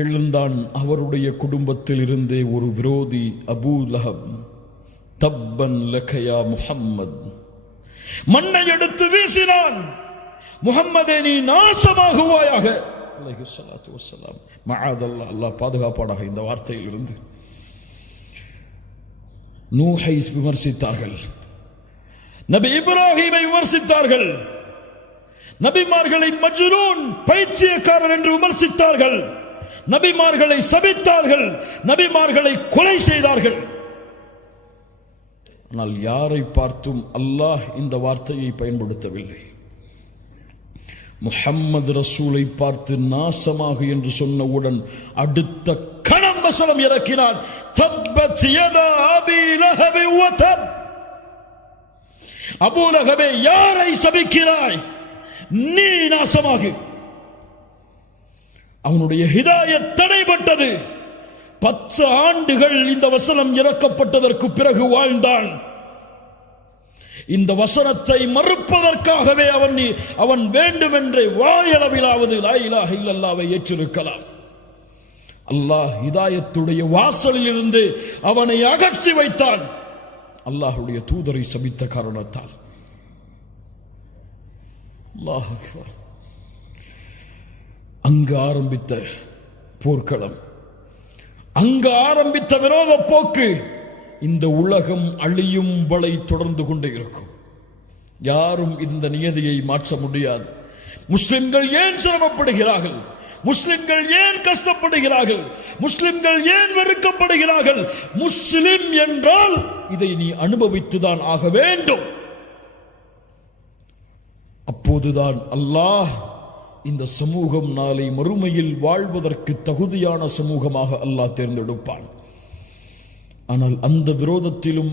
எழுந்தான் அவருடைய குடும்பத்தில் இருந்தே ஒரு விரோதி, அபூ லஹப். தப்பன் லகயா முஹம்மத், மண்ணை எடுத்து வீசினான். முஹம்மதே, நீ நாசமாகுவாயாக. அலைஹிஸ்ஸலாத்து வஸ்ஸலாம். மஆதல்லாஹ், அல்லாஹ் பாதுகாப்பானாக இந்த வார்த்தையில் இருந்து. நூஹை விமர்சித்தார்கள், நபி இப்ராஹீமை விமர்சித்தார்கள், நபிமார்களை மஜ்னூன், பைத்தியக்காரர் என்று விமர்சித்தார்கள், நபிமார்களை சபித்தார்கள், நபிமார்களை கொலை செய்தார்கள். ஆனால் யாரை பார்த்தும் அல்லாஹ் இந்த வார்த்தையை பயன்படுத்தவில்லை. முஹம்மது ரசூலை பார்த்து நாசமாகு என்று சொன்னவுடன் அடுத்த கணம் வசனம் இறக்கினான், தப்பத் யதா அபீ லஹப் வ தப். அபூ லஹபே, யாரை சபிக்கிறாய்? நீ நாசமாகு. அவனுடைய ஹிதாயத் தடைபட்டது. 10 ஆண்டுகள் இந்த வசனம் இறக்கப்பட்டதற்கு பிறகு வாழ்ந்தான். இந்த வசனத்தை மறுப்பதற்காகவே அவன் வேண்டுமென்றே வாயளவிலாவது லா இலாஹ இல்லல்லாஹ்வை ஏற்றிருக்கலாம். அல்லாஹ் ஹிதாயத்துடைய வாசலில் இருந்து அவனை அகற்றி வைத்தான், அல்லாஹ்வுடைய தூதரை சபித்த காரணத்தால். அல்லாஹ் அக்பர். அங்கு ஆரம்பித்த போர்க்களம், அங்கு ஆரம்பித்த விரோத போக்கு இந்த உலகம் அழியும் வரை தொடர்ந்து கொண்டே இருக்கும். யாரும் இந்த நியதியை மாற்ற முடியாது. முஸ்லிம்கள் ஏன் சிரமப்படுகிறார்கள்? முஸ்லிம்கள் ஏன் கஷ்டப்படுகிறார்கள்? முஸ்லிம்கள் ஏன் வெறுக்கப்படுகிறார்கள்? முஸ்லிம் என்றால் இதை நீ அனுபவித்துதான் ஆக வேண்டும். அப்போதுதான் அல்லாஹ் இந்த சமூகம் நாளை மறுமையில் வாழ்வதற்கு தகுதியான சமூகமாக அல்லாஹ் தேர்ந்தெடுப்பான். ஆனால் அந்த விரோதத்திலும்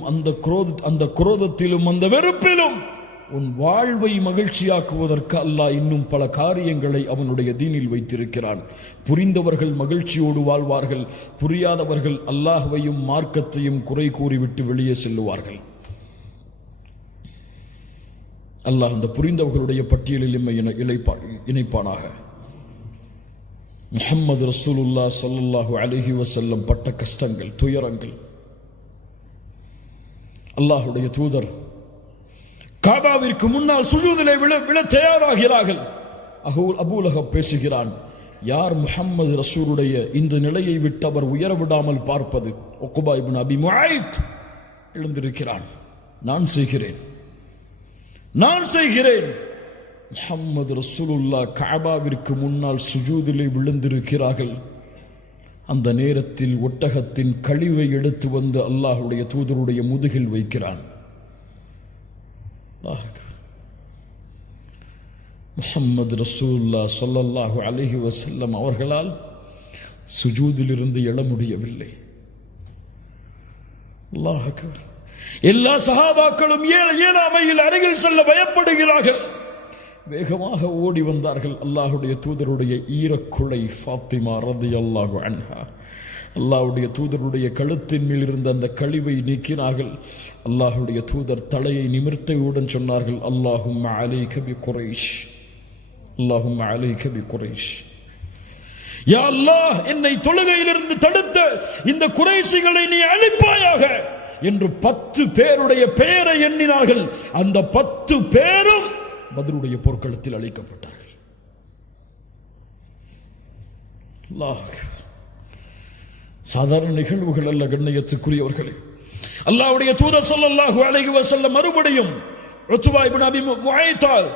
அந்த குரோதத்திலும் அந்த வெறுப்பிலும் உன் வாழ்வை மகிழ்ச்சியாக்குவதற்கு அல்லாஹ் இன்னும் பல காரியங்களை அவனுடைய தீனில் வைத்திருக்கிறான். புரிந்தவர்கள் மகிழ்ச்சியோடு வாழ்வார்கள், புரியாதவர்கள் அல்லாஹ்வையும் மார்க்கத்தையும் குறை கூறிவிட்டு வெளியே செல்லுவார்கள். அல்லாஹ் அந்த புரிந்தவர்களுடைய பட்டியலில் எம்மை இணைப்பானாக. முஹம்மது ரசூலுல்லாஹ் ஸல்லல்லாஹு அலைஹி வஸல்லம் பட்ட கஷ்டங்கள், துயரங்கள். அல்லாஹ்வுடைய தூதர் காபாவிற்கு முன்னால் சுஜூதிலே விழ தயாராகிறார்கள். அபூ லஹப் பேசுகிறான், யார் முஹம்மது ரசூலுடைய இந்த நிலையை விட்டு அவர் உயர விடாமல் பார்ப்பது? உக்பா இப்னு அபி முஆய்த் எழுந்திருக்கிறான், நான் செய்கிறேன். முஹம்மது ரசூலுல்லாஹ் காபாவிற்கு முன்னால் சுஜூதிலே விழுந்திருக்கிறார்கள். அந்த நேரத்தில் ஒட்டகத்தின் கழிவை எடுத்து வந்து அல்லாஹ்வுடைய தூதருடைய முதுகில் வைக்கிறான். முஹம்மது ரசூலுல்லாஹ் ஸல்லல்லாஹு அலைஹி வஸல்லம் அவர்களால் சுஜூதிலிருந்து எழ முடியவில்லை. அல்லாஹ் அக்பர். எல்லா சஹாபாக்களும் ஏழாமையில் அருகில் செல்ல பயப்படுகிறார்கள். வேகமாக ஓடி வந்தார்கள். அல்லாஹுடைய தூதருடைய ஈரக்குலை ஃபாத்திமா ரலியல்லாஹு அன்ஹா அல்லாஹுடைய தூதருடைய கழுத்தின் மேல் இருந்த அந்த கழிவை நீக்கினார்கள். அல்லாஹுடைய தூதர் தலையை நிமிர்த்தியவுடன் சொன்னார்கள், அல்லாஹும்ம அலைக பி குரைஷ், அல்லாஹும்ம அலைக பி குரைஷ். யா அல்லாஹ், என்னை தொழுகையிலிருந்து தடுத்த இந்த குறைஷிகளை நீ அழிப்பாயாக என்று 10 பேருடைய பெயரை எண்ணினார்கள். அந்த 10 பேரும் பத்ருடைய போர்க்களத்தில் அழிக்கப்பட்டார்கள். அல்லாஹ், சாதாரண நிகழ்வுகள் அல்ல கண்ணியத்துக்குரியவர்களே. அல்லாஹ்வுடைய தூதர் ஸல்லல்லாஹு அலைஹி வஸல்லம் மறுபடியும் உத்பா இப்னு அபி முஆய்த்தால்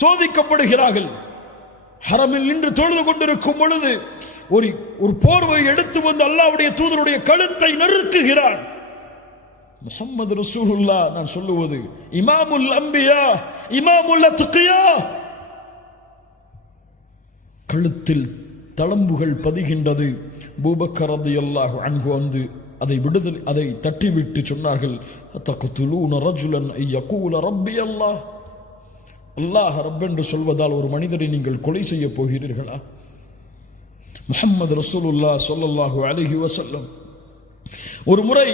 சோதிக்கப்படுகிறார்கள். ஹரமில் நின்று தொழுது கொண்டிருக்கும் பொழுது ஒரு போர்வை எடுத்து வந்து அல்லாஹ்வுடைய தூதருடைய கழுத்தை நெருக்குகிறார். முஹம்மது ரசூலுல்லாஹ், நான் சொல்லுவது இமாமுல் அம்பியா, இமாமுல் அத்கியா, கழுத்தில் தளம்புகள் பதிகின்றது. அபூபக்கர் ரலியல்லாஹு அன்ஹு வந்து அதை தட்டிவிட்டு சொன்னார்கள், தக்துலூன ரஜுலன் யகூல ரப்பி அல்லாஹ், அல்லாஹ் ரப் என்று சொல்வதால் ஒரு மனிதரை நீங்கள் கொலை செய்ய போகிறீர்களா? முஹம்மது ரசூலுல்லாஹ் ஸல்லல்லாஹு அலைஹி வஸல்லம் ஒரு முறை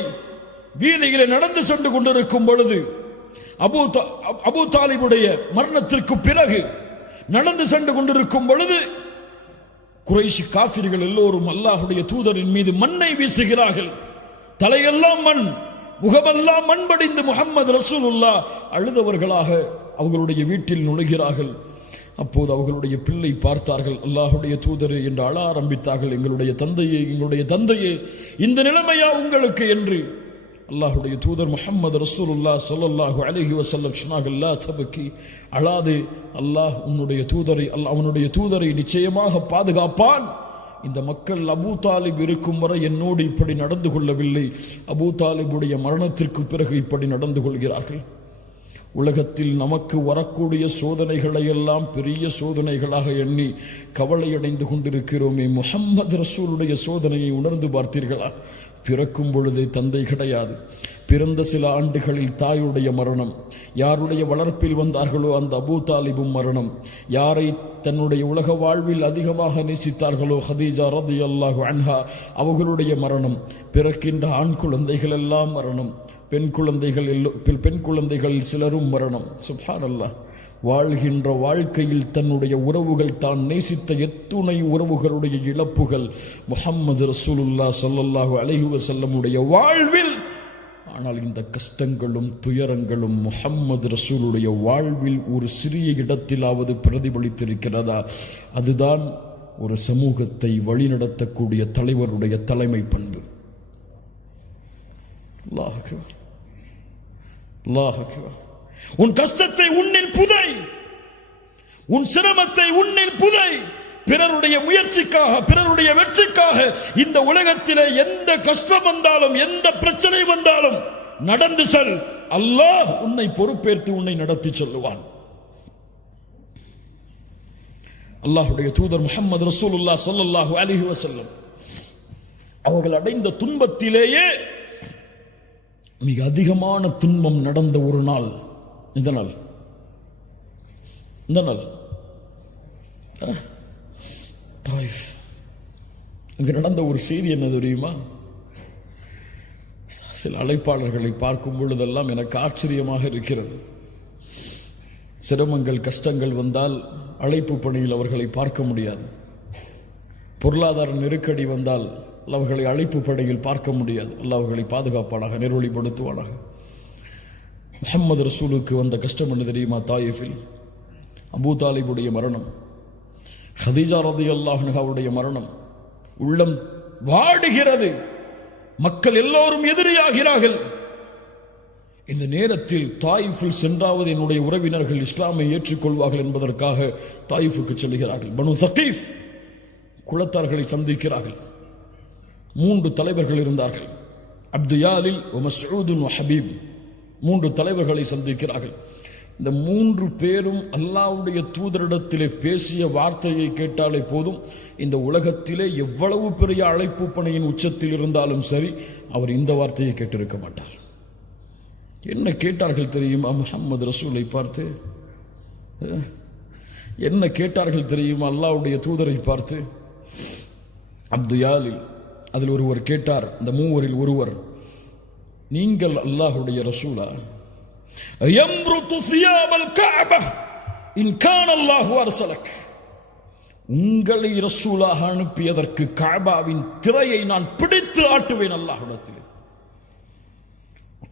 வீதியிலே நடந்து சென்று கொண்டிருக்கும் பொழுது அபூ தாலிபுடைய மரணத்திற்கு பிறகு நடந்து சென்று கொண்டிருக்கும் பொழுது குறைஷி காஃபிர்கள் எல்லோரும் அல்லாஹ்வுடைய தூதரின் மீது மண்ணை வீசுகிறார்கள். தலையெல்லாம் மண், முகமெல்லாம் மண் படிந்து முஹம்மது ரசூலுல்லாஹ் அழுதவர்களாக அவர்களுடைய வீட்டில் நுழைகிறார்கள். அப்போது அவர்களுடைய பிள்ளை பார்த்தார்கள். அல்லாஹ்வுடைய தூதரே என்று அழ ஆரம்பித்தார்கள். எங்களுடைய தந்தையே, இந்த நிலைமையா உங்களுக்கு என்று. அல்லாஹ்வுடைய தூதர் முஹம்மது ரசூலுல்லாஹ் ஸல்லல்லாஹு அலைஹி வஸல்லம் சொன்னார்கள், லா தபகி, அழாதே, அல்லாஹ் அவனுடைய தூதரை நிச்சயமாக பாதுகாப்பான். இந்த மக்கள் அபூ தாலிப் இருக்கும் வரை என்னோடு இப்படி நடந்து கொள்ளவில்லை, அபூ தாலிபுடைய மரணத்திற்கு பிறகு இப்படி நடந்து கொள்கிறார்கள். உலகத்தில் நமக்கு வரக்கூடிய சோதனைகளை எல்லாம் பெரிய சோதனைகளாக எண்ணி கவலையடைந்து கொண்டிருக்கிறோமே, முஹம்மது ரசூலுடைய சோதனையை உணர்ந்து பார்த்தீர்களா? பிறக்கும் பொழுதே தந்தை கிடையாது, பிறந்த சில ஆண்டுகளில் தாயுடைய மரணம், யாருடைய வளர்ப்பில் வந்தார்களோ அந்த அபூ தாலிபும் மரணம், யாரை தன்னுடைய உலக வாழ்வில் அதிகமாக நேசித்தார்களோ ஹதீஜா ரலியல்லாஹு அன்ஹா அவர்களுடைய மரணம், பிறக்கின்ற ஆண் குழந்தைகள் எல்லாம் மரணம், பெண் குழந்தைகள் சிலரும் மரணம். சுப்ஹானல்லாஹ். வாழ்கின்ற வாழ்க்கையில் தன்னுடைய உறவுகள், தான் நேசித்த எத்துணை உறவுகளுடைய இழப்புகள் முஹம்மது ரசூலுல்லாஹ் ஸல்லல்லாஹு அலைஹி வஸல்லமுடைய வாழ்வில். ஆனால் இந்த கஷ்டங்களும் துயரங்களும் முஹம்மது ரசூலுடைய வாழ்வில் ஒரு சிறிய இடத்திலாவது பிரதிபலித்திருக்கிறதா? அதுதான் ஒரு சமூகத்தை வழிநடத்தக்கூடிய தலைவருடைய தலைமை பண்பு. அல்லாஹ் அக்பர், அல்லாஹ் அக்பர். உன் கஷ்டத்தை உன்னில் புதை, உன் சிரமத்தை உன்னில் புதை. பிறருடைய முயற்சிக்காக, பிறருடைய வெற்றிக்காக இந்த உலகத்திலே எந்த கஷ்டம் வந்தாலும், எந்த பிரச்சனை வந்தாலும் நடந்து செல். அல்லாஹ் உன்னை பொறுப்பேற்று உன்னை நடத்தி செல்லுவான். அல்லாஹ்வுடைய தூதர் முஹம்மது ரசூலுல்லாஹ் ஸல்லல்லாஹு அலைஹி வஸல்லம் அவர்கள் அடைந்த துன்பத்திலேயே மிக அதிகமான துன்பம் நடந்த ஒரு நாள் இந்த நாள். தாயிஃப். அங்கு நடந்த ஒரு செய்தி என்ன தெரியுமா? சில அழைப்பாளர்களை பார்க்கும் பொழுதெல்லாம் எனக்கு ஆச்சரியமாக இருக்கிறது. சிரமங்கள், கஷ்டங்கள் வந்தால் அழைப்பு பணியில் அவர்களை பார்க்க முடியாது. பொருளாதார நெருக்கடி வந்தால் அவர்களை அழைப்பு பணியில் பார்க்க முடியாது. அல்லாஹ் அவர்களை பாதுகாப்பானாக, நெருவழிப்படுத்துவானாக. முஹம்மது ரசூலுக்கு வந்த கஷ்டம் என்ன தெரியுமா? தாயிஃபில் அபூ தாலிபுடைய மரணம், ஹதீஜா ரலியல்லாஹு அன்ஹாவுடைய மரணம். உள்ளம் வாடுகிறது. மக்கள் எல்லோரும் எதிரியாகிறார்கள். இந்த நேரத்தில் தாயிஃபில் சென்றாவது என்னுடைய உறவினர்கள் இஸ்லாமை ஏற்றுக்கொள்வார்கள் என்பதற்காக தாயிஃபுக்கு செல்கிறார்கள். பனு தகீஃப் குலத்தார்களை சந்திக்கிறார்கள். 3 தலைவர்கள் இருந்தார்கள், அப்து யாலில், மஸ்ஊத், ஹபீப். 3 தலைவர்களை சந்திக்கிறார்கள். இந்த 3 பேரும் அல்லாஹ்வுடைய தூதரிடத்திலே பேசிய வார்த்தையை கேட்டாலே போதும், இந்த உலகத்திலே எவ்வளவு பெரிய அழைப்பு பணியின் உச்சத்தில் இருந்தாலும் சரி, அவர் இந்த வார்த்தையை கேட்டிருக்க மாட்டார். என்ன கேட்டார்கள் தெரியுமா? முஹம்மது ரசூலை பார்த்து என்ன கேட்டார்கள் தெரியுமா? அல்லாஹ்வுடைய தூதரை பார்த்து. அப்துயாலி அதில் ஒருவர் கேட்டார், இந்த 3 ஒருவர், நீங்கள் அல்லாஹ்வுடைய ரசூலா? யம்ருது சியாபல் கஅபா இன் கான அல்லாஹு அர்ஸலக். உங்களை ரசூலாக அனுப்பியதற்கு கஅபாவின் திரையை நான் பிடித்து ஆட்டுவேன் அல்லாஹ்விடத்தில்.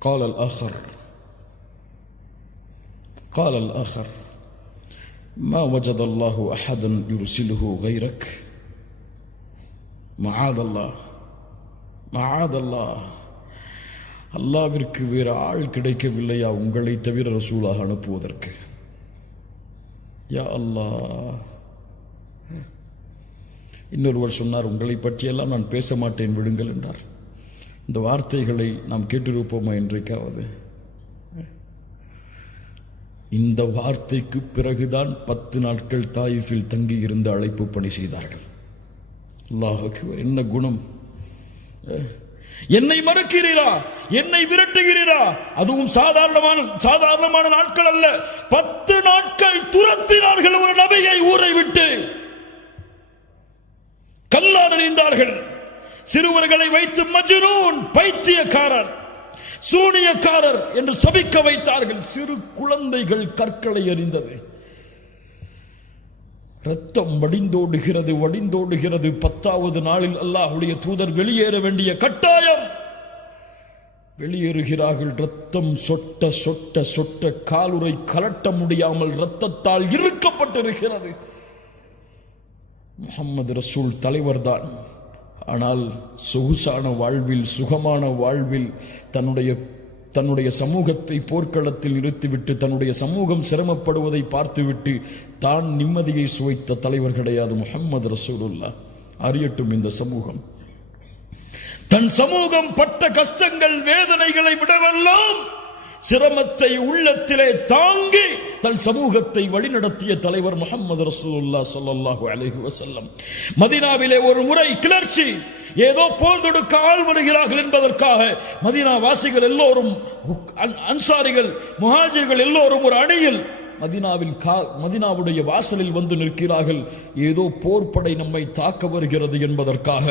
قال الآخر ما وجد الله أحدا يرسله غيرك معاذ الله. அல்லாஹ்விற்கு வேறு ஆள் கிடைக்கவில்லையா உங்களை தவிர ரசூலாக அனுப்புவதற்கு? யா அல்லாஹ். இன்னொருவர் சொன்னார், உங்களை பற்றியெல்லாம் நான் பேச மாட்டேன், விடுங்கள் என்றார். இந்த வார்த்தைகளை நாம் கேட்டிருப்போமா என்றைக்காவது? இந்த வார்த்தைக்கு பிறகுதான் 10 நாட்கள் தாயிஃபில் தங்கி இருந்து அழைப்பு பணி செய்தார்கள். அல்லாஹ் அக்பர். என்ன குணம்! என்னை மறக்கிறீரா, என்னை விரட்டுகிறீரா? அதுவும் சாதாரணமான நாட்கள் அல்ல, 10 நாட்கள் துரத்தினார்கள் ஒரு நபியை ஊரை விட்டு. கல்லால் எறிந்தார்கள். சிறுவர்களை வைத்து மஜ்னூன், பைத்தியக்காரர், சூனியக்காரர் என்று சபிக்க வைத்தார்கள். சிறு குழந்தைகள் கற்களை எறிந்தது. ரத்தம் வடிந்தோடுகிறது. 10வது நாளில் அல்லாஹ்வுடைய தூதர் வெளியேற வேண்டிய கட்டாயம். வெளியேறுகிறார்கள். ரத்தம் சொட்ட சொட்ட சொட்ட காலுறை கலட்ட முடியாமல் ரத்தத்தால் இறுக்கப்பட்டிருக்கிறது. முஹம்மது ரசூல் தலைவர்தான். ஆனால் சொகுசான வாழ்வில், சுகமான வாழ்வில் தன்னுடைய சமூகத்தை போர்க்களத்தில் நிறுத்திவிட்டு தன்னுடைய சமூகம் சிரமப்படுவதை பார்த்துவிட்டு தான் நிம்மதியை சுவைத்த தலைவர் கிடையாது முஹம்மது ரசூலுல்லாஹ். அறியட்டும் இந்த சமூகம், தன் சமூகம் பட்ட கஷ்டங்கள் வேதனைகளை விடவெல்லாம் சிரமத்தை உள்ளத்திலே தாங்கி தன் சமூகத்தை வழிநடத்திய தலைவர் முஹம்மது ரசூலுல்லாஹ் ஸல்லல்லாஹு அலைஹி வஸல்லம். மதீனாவிலே ஒரு முறை கிளர்ச்சி, ஏதோ போர் தொடுக்க ஆள் வருகிறார்கள் என்பதற்காக மதீனா வாசிகள் எல்லோரும், அன்சாரிகள், முஹாஜிர்கள் எல்லோரும் ஒரு அணியில் மதீனாவுடைய வாசலில் வந்து நிற்கிறார்கள். ஏதோ போர்ப்படை நம்மை தாக்க வருகிறது என்பதற்காக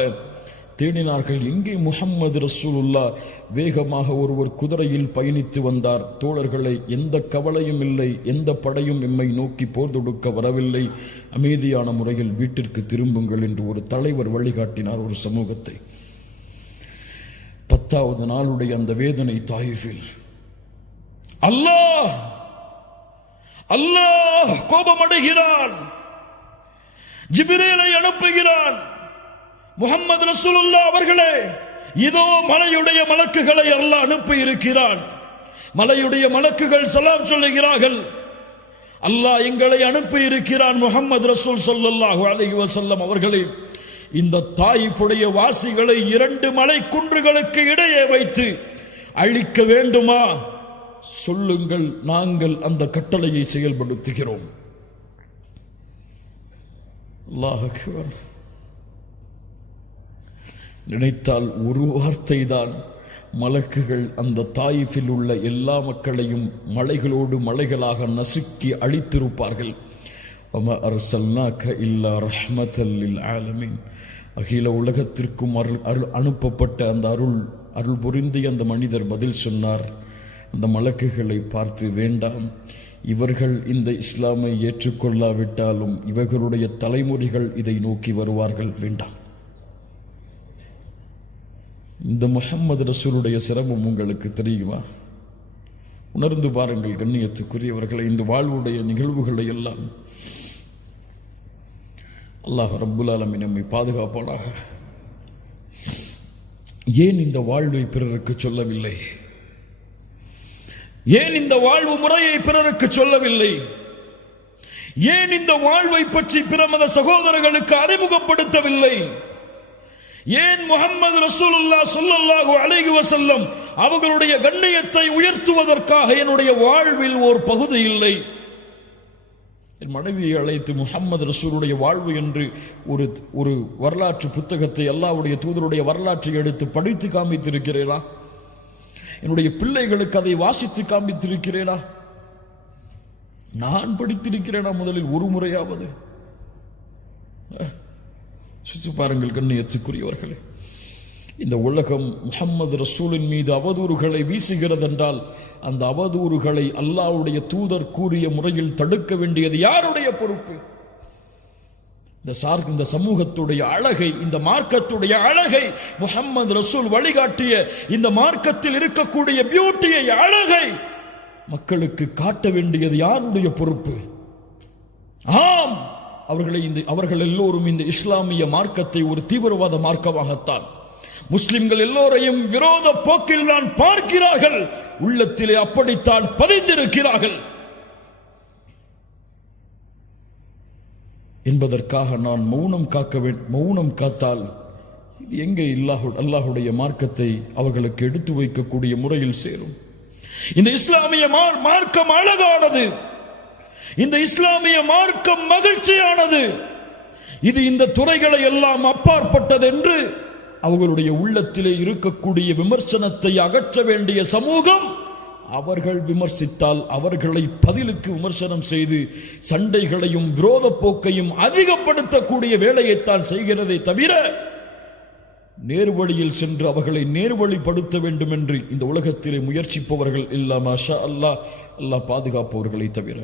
தேடினார்கள். எங்கே முஹம்மது ரசூலுல்லாஹ்? வேகமாக ஒருவர் குதிரையில் பயணித்து வந்தார். தோழர்களை, எந்த கவலையும் இல்லை, எந்த படையும் எம்மை நோக்கி போர் தொடுக்க வரவில்லை, அமைதியான முறையில் வீட்டிற்கு திரும்புங்கள் என்று ஒரு தலைவர் வழிகாட்டினார் ஒரு சமூகத்தை. 10வது நாளுடைய அந்த வேதனை தாயிஃபில். அல்லாஹ் கோபமடைகிறான், ஜிப்ரீலை அனுப்புகிறான். முஹம்மது ரசூலுல்லாஹ் அவர்களே, இதோ மலையுடைய மலக்குகளை அல்லாஹ் அனுப்பி இருக்கிறான். மலையுடைய மலக்குகள் சலாம் சொல்லுகிறார்கள், அல்லாஹ் எங்களை அனுப்பி இருக்கிறான். முஹம்மது ரசூல் ஸல்லல்லாஹு அலைஹி வஸல்லம் அவர்களே, இந்த தாயிஃபுடைய வாசிகளை 2 மலை குன்றுகளுக்கு இடையே வைத்து அழிக்க வேண்டுமா? சொல்லுங்கள், நாங்கள் அந்த கட்டளையை செயல்படுத்துகிறோம். அல்லாஹ் அக்பர். நினைத்தால் ஒரு வார்த்தை தான் மலக்குகள் அந்த தாயிஃபில் உள்ள எல்லா மக்களையும் மலைகளோடு மலைகளாக நசுக்கி அழித்திருப்பார்கள். வமா அர்ஸல்னாக இல்லா ரஹ்மத்தல் லில் ஆலமீன். அகில உலகத்திற்கும் அனுப்பப்பட்ட அந்த அருள் புரிந்திய அந்த மனிதர் பதில் சொன்னார். அந்த மலக்குகளை பார்த்து, வேண்டாம், இவர்கள் இந்த இஸ்லாமை ஏற்றுக்கொள்ளாவிட்டாலும் இவர்களுடைய தலைமுறைகள் இதை நோக்கி வருவார்கள், வேண்டாம். இந்த முஹம்மது ரசூலுடைய சிரமம் உங்களுக்கு தெரியுமா? உணர்ந்து பாருங்கள் கண்ணியத்துக்குரியவர்களை. இந்த வாழ்வுடைய நிகழ்வுகளை எல்லாம் அல்லாஹ் ரப்புல் ஆலமீன் நம்மை பாதுகாப்பானாக. ஏன் இந்த வாழ்வை பிறருக்கு சொல்லவில்லை? ஏன் இந்த வாழ்வு முறையை பிறருக்கு சொல்லவில்லை? ஏன் இந்த வாழ்வை பற்றி பிற மத சகோதரர்களுக்கு அறிமுகப்படுத்தவில்லை? ஏன் முஹம்மது ரசூலுல்லாஹ் ஸல்லல்லாஹு அலைஹி வஸல்லம் அவர்களுடைய கண்ணியத்தை உயர்த்துவதற்காக என்னுடைய வாழ்வில் ஒரு பகுதி இல்லை? என் மனைவியை அழைத்து முஹம்மது ரசூலுடைய வாழ்வு என்று ஒரு வரலாற்று புத்தகத்தை, அல்லாஹ்வுடைய தூதருடைய வரலாற்றை எடுத்து படித்து காண்பித்திருக்கிறேனா? என்னுடைய பிள்ளைகளுக்கு அதை வாசித்து காண்பித்திருக்கிறேனா? நான் படித்திருக்கிறேனா முதலில் ஒரு முறையாவது? சுற்றி பாருங்கள் கண்ணியத்துக்குரியவர்களே, இந்த உலகம் முஹம்மது ரசூலின் மீது அவதூறுகளை வீசுகிறது என்றால் அந்த அவதூறுகளை அல்லாஹ்வுடைய தூதர் கூறிய முறையில் தடுக்க வேண்டியது யாருடைய பொறுப்பு? இந்த சமூகத்துடைய அழகை, இந்த மார்க்கத்துடைய அழகை, முஹம்மது ரசூல் வழிகாட்டிய இந்த மார்க்கத்தில் இருக்கக்கூடிய பியூட்டியை, அழகை மக்களுக்கு காட்ட வேண்டியது யாருடைய பொறுப்பு? ஆம், அவர்கள் எல்லோரும் இந்த இஸ்லாமிய மார்க்கத்தை ஒரு தீவிரவாத மார்க்கமாகத்தான், முஸ்லிம்கள் எல்லோரையும் விரோத போக்கில் தான் பார்க்கிறார்கள், உள்ளத்திலே அப்படித்தான் பதிந்திருக்கிறார்கள் என்பதற்காக நான் மௌனம் காத்தால் எங்கே அல்லாஹுடைய மார்க்கத்தை அவர்களுக்கு எடுத்து வைக்கக்கூடிய முறையில் சேரும்? இந்த இஸ்லாமிய மார்க்கம் அழகானது, இந்த இஸ்லாமிய மார்க்கம் மகிழ்ச்சியானது, இது இந்த துறைகளை எல்லாம் அப்பாற்பட்டது என்று அவர்களுடைய உள்ளத்திலே இருக்கக்கூடிய விமர்சனத்தை அகற்ற வேண்டிய சமூகம், அவர்கள் விமர்சித்தால் அவர்களை பதிலுக்கு விமர்சனம் செய்து சண்டைகளையும் விரோத போக்கையும் அதிகப்படுத்தக்கூடிய வேலையைத்தான் செய்கிறதை தவிர நேர்வழியில் சென்று அவர்களை நேர்வழிப்படுத்த வேண்டும் என்று இந்த உலகத்திலே முயற்சிப்பவர்கள் இல்ல, மாஷா அல்லாஹ், அல்லாஹ் பாதுகாப்பவர்களை தவிர.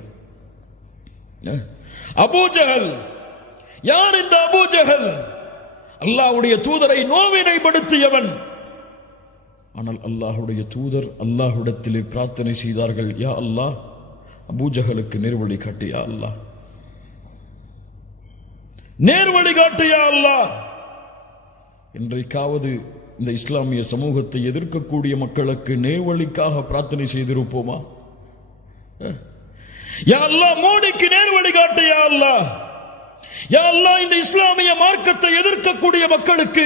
அபூஜஹல் யார்? இந்த அபூஜஹல் அல்லாஹ்வுடைய தூதரை நோவினைப்படுத்தியவன். ஆனால் அல்லாஹ்வுடைய தூதர் அல்லாஹ்விடத்திலே பிரார்த்தனை செய்தார்கள், யா அல்லாஹ், அபூஜஹலுக்கு நேர்வழி காட்டு, யா அல்லாஹ், நேர்வழி காட்டு, யா அல்லாஹ். இன்றைக்காவது இந்த இஸ்லாமிய சமூகத்தை எதிர்க்கக்கூடிய மக்களுக்கு நேர்வழிக்காக பிரார்த்தனை செய்திருப்போமா? யா அல்லாஹ், மோடிக்கு நேர்வழி காட்டு, யா அல்லாஹ், யா அல்லாஹ், இந்த இஸ்லாமிய மார்க்கத்தை எதிர்க்கக்கூடிய மக்களுக்கு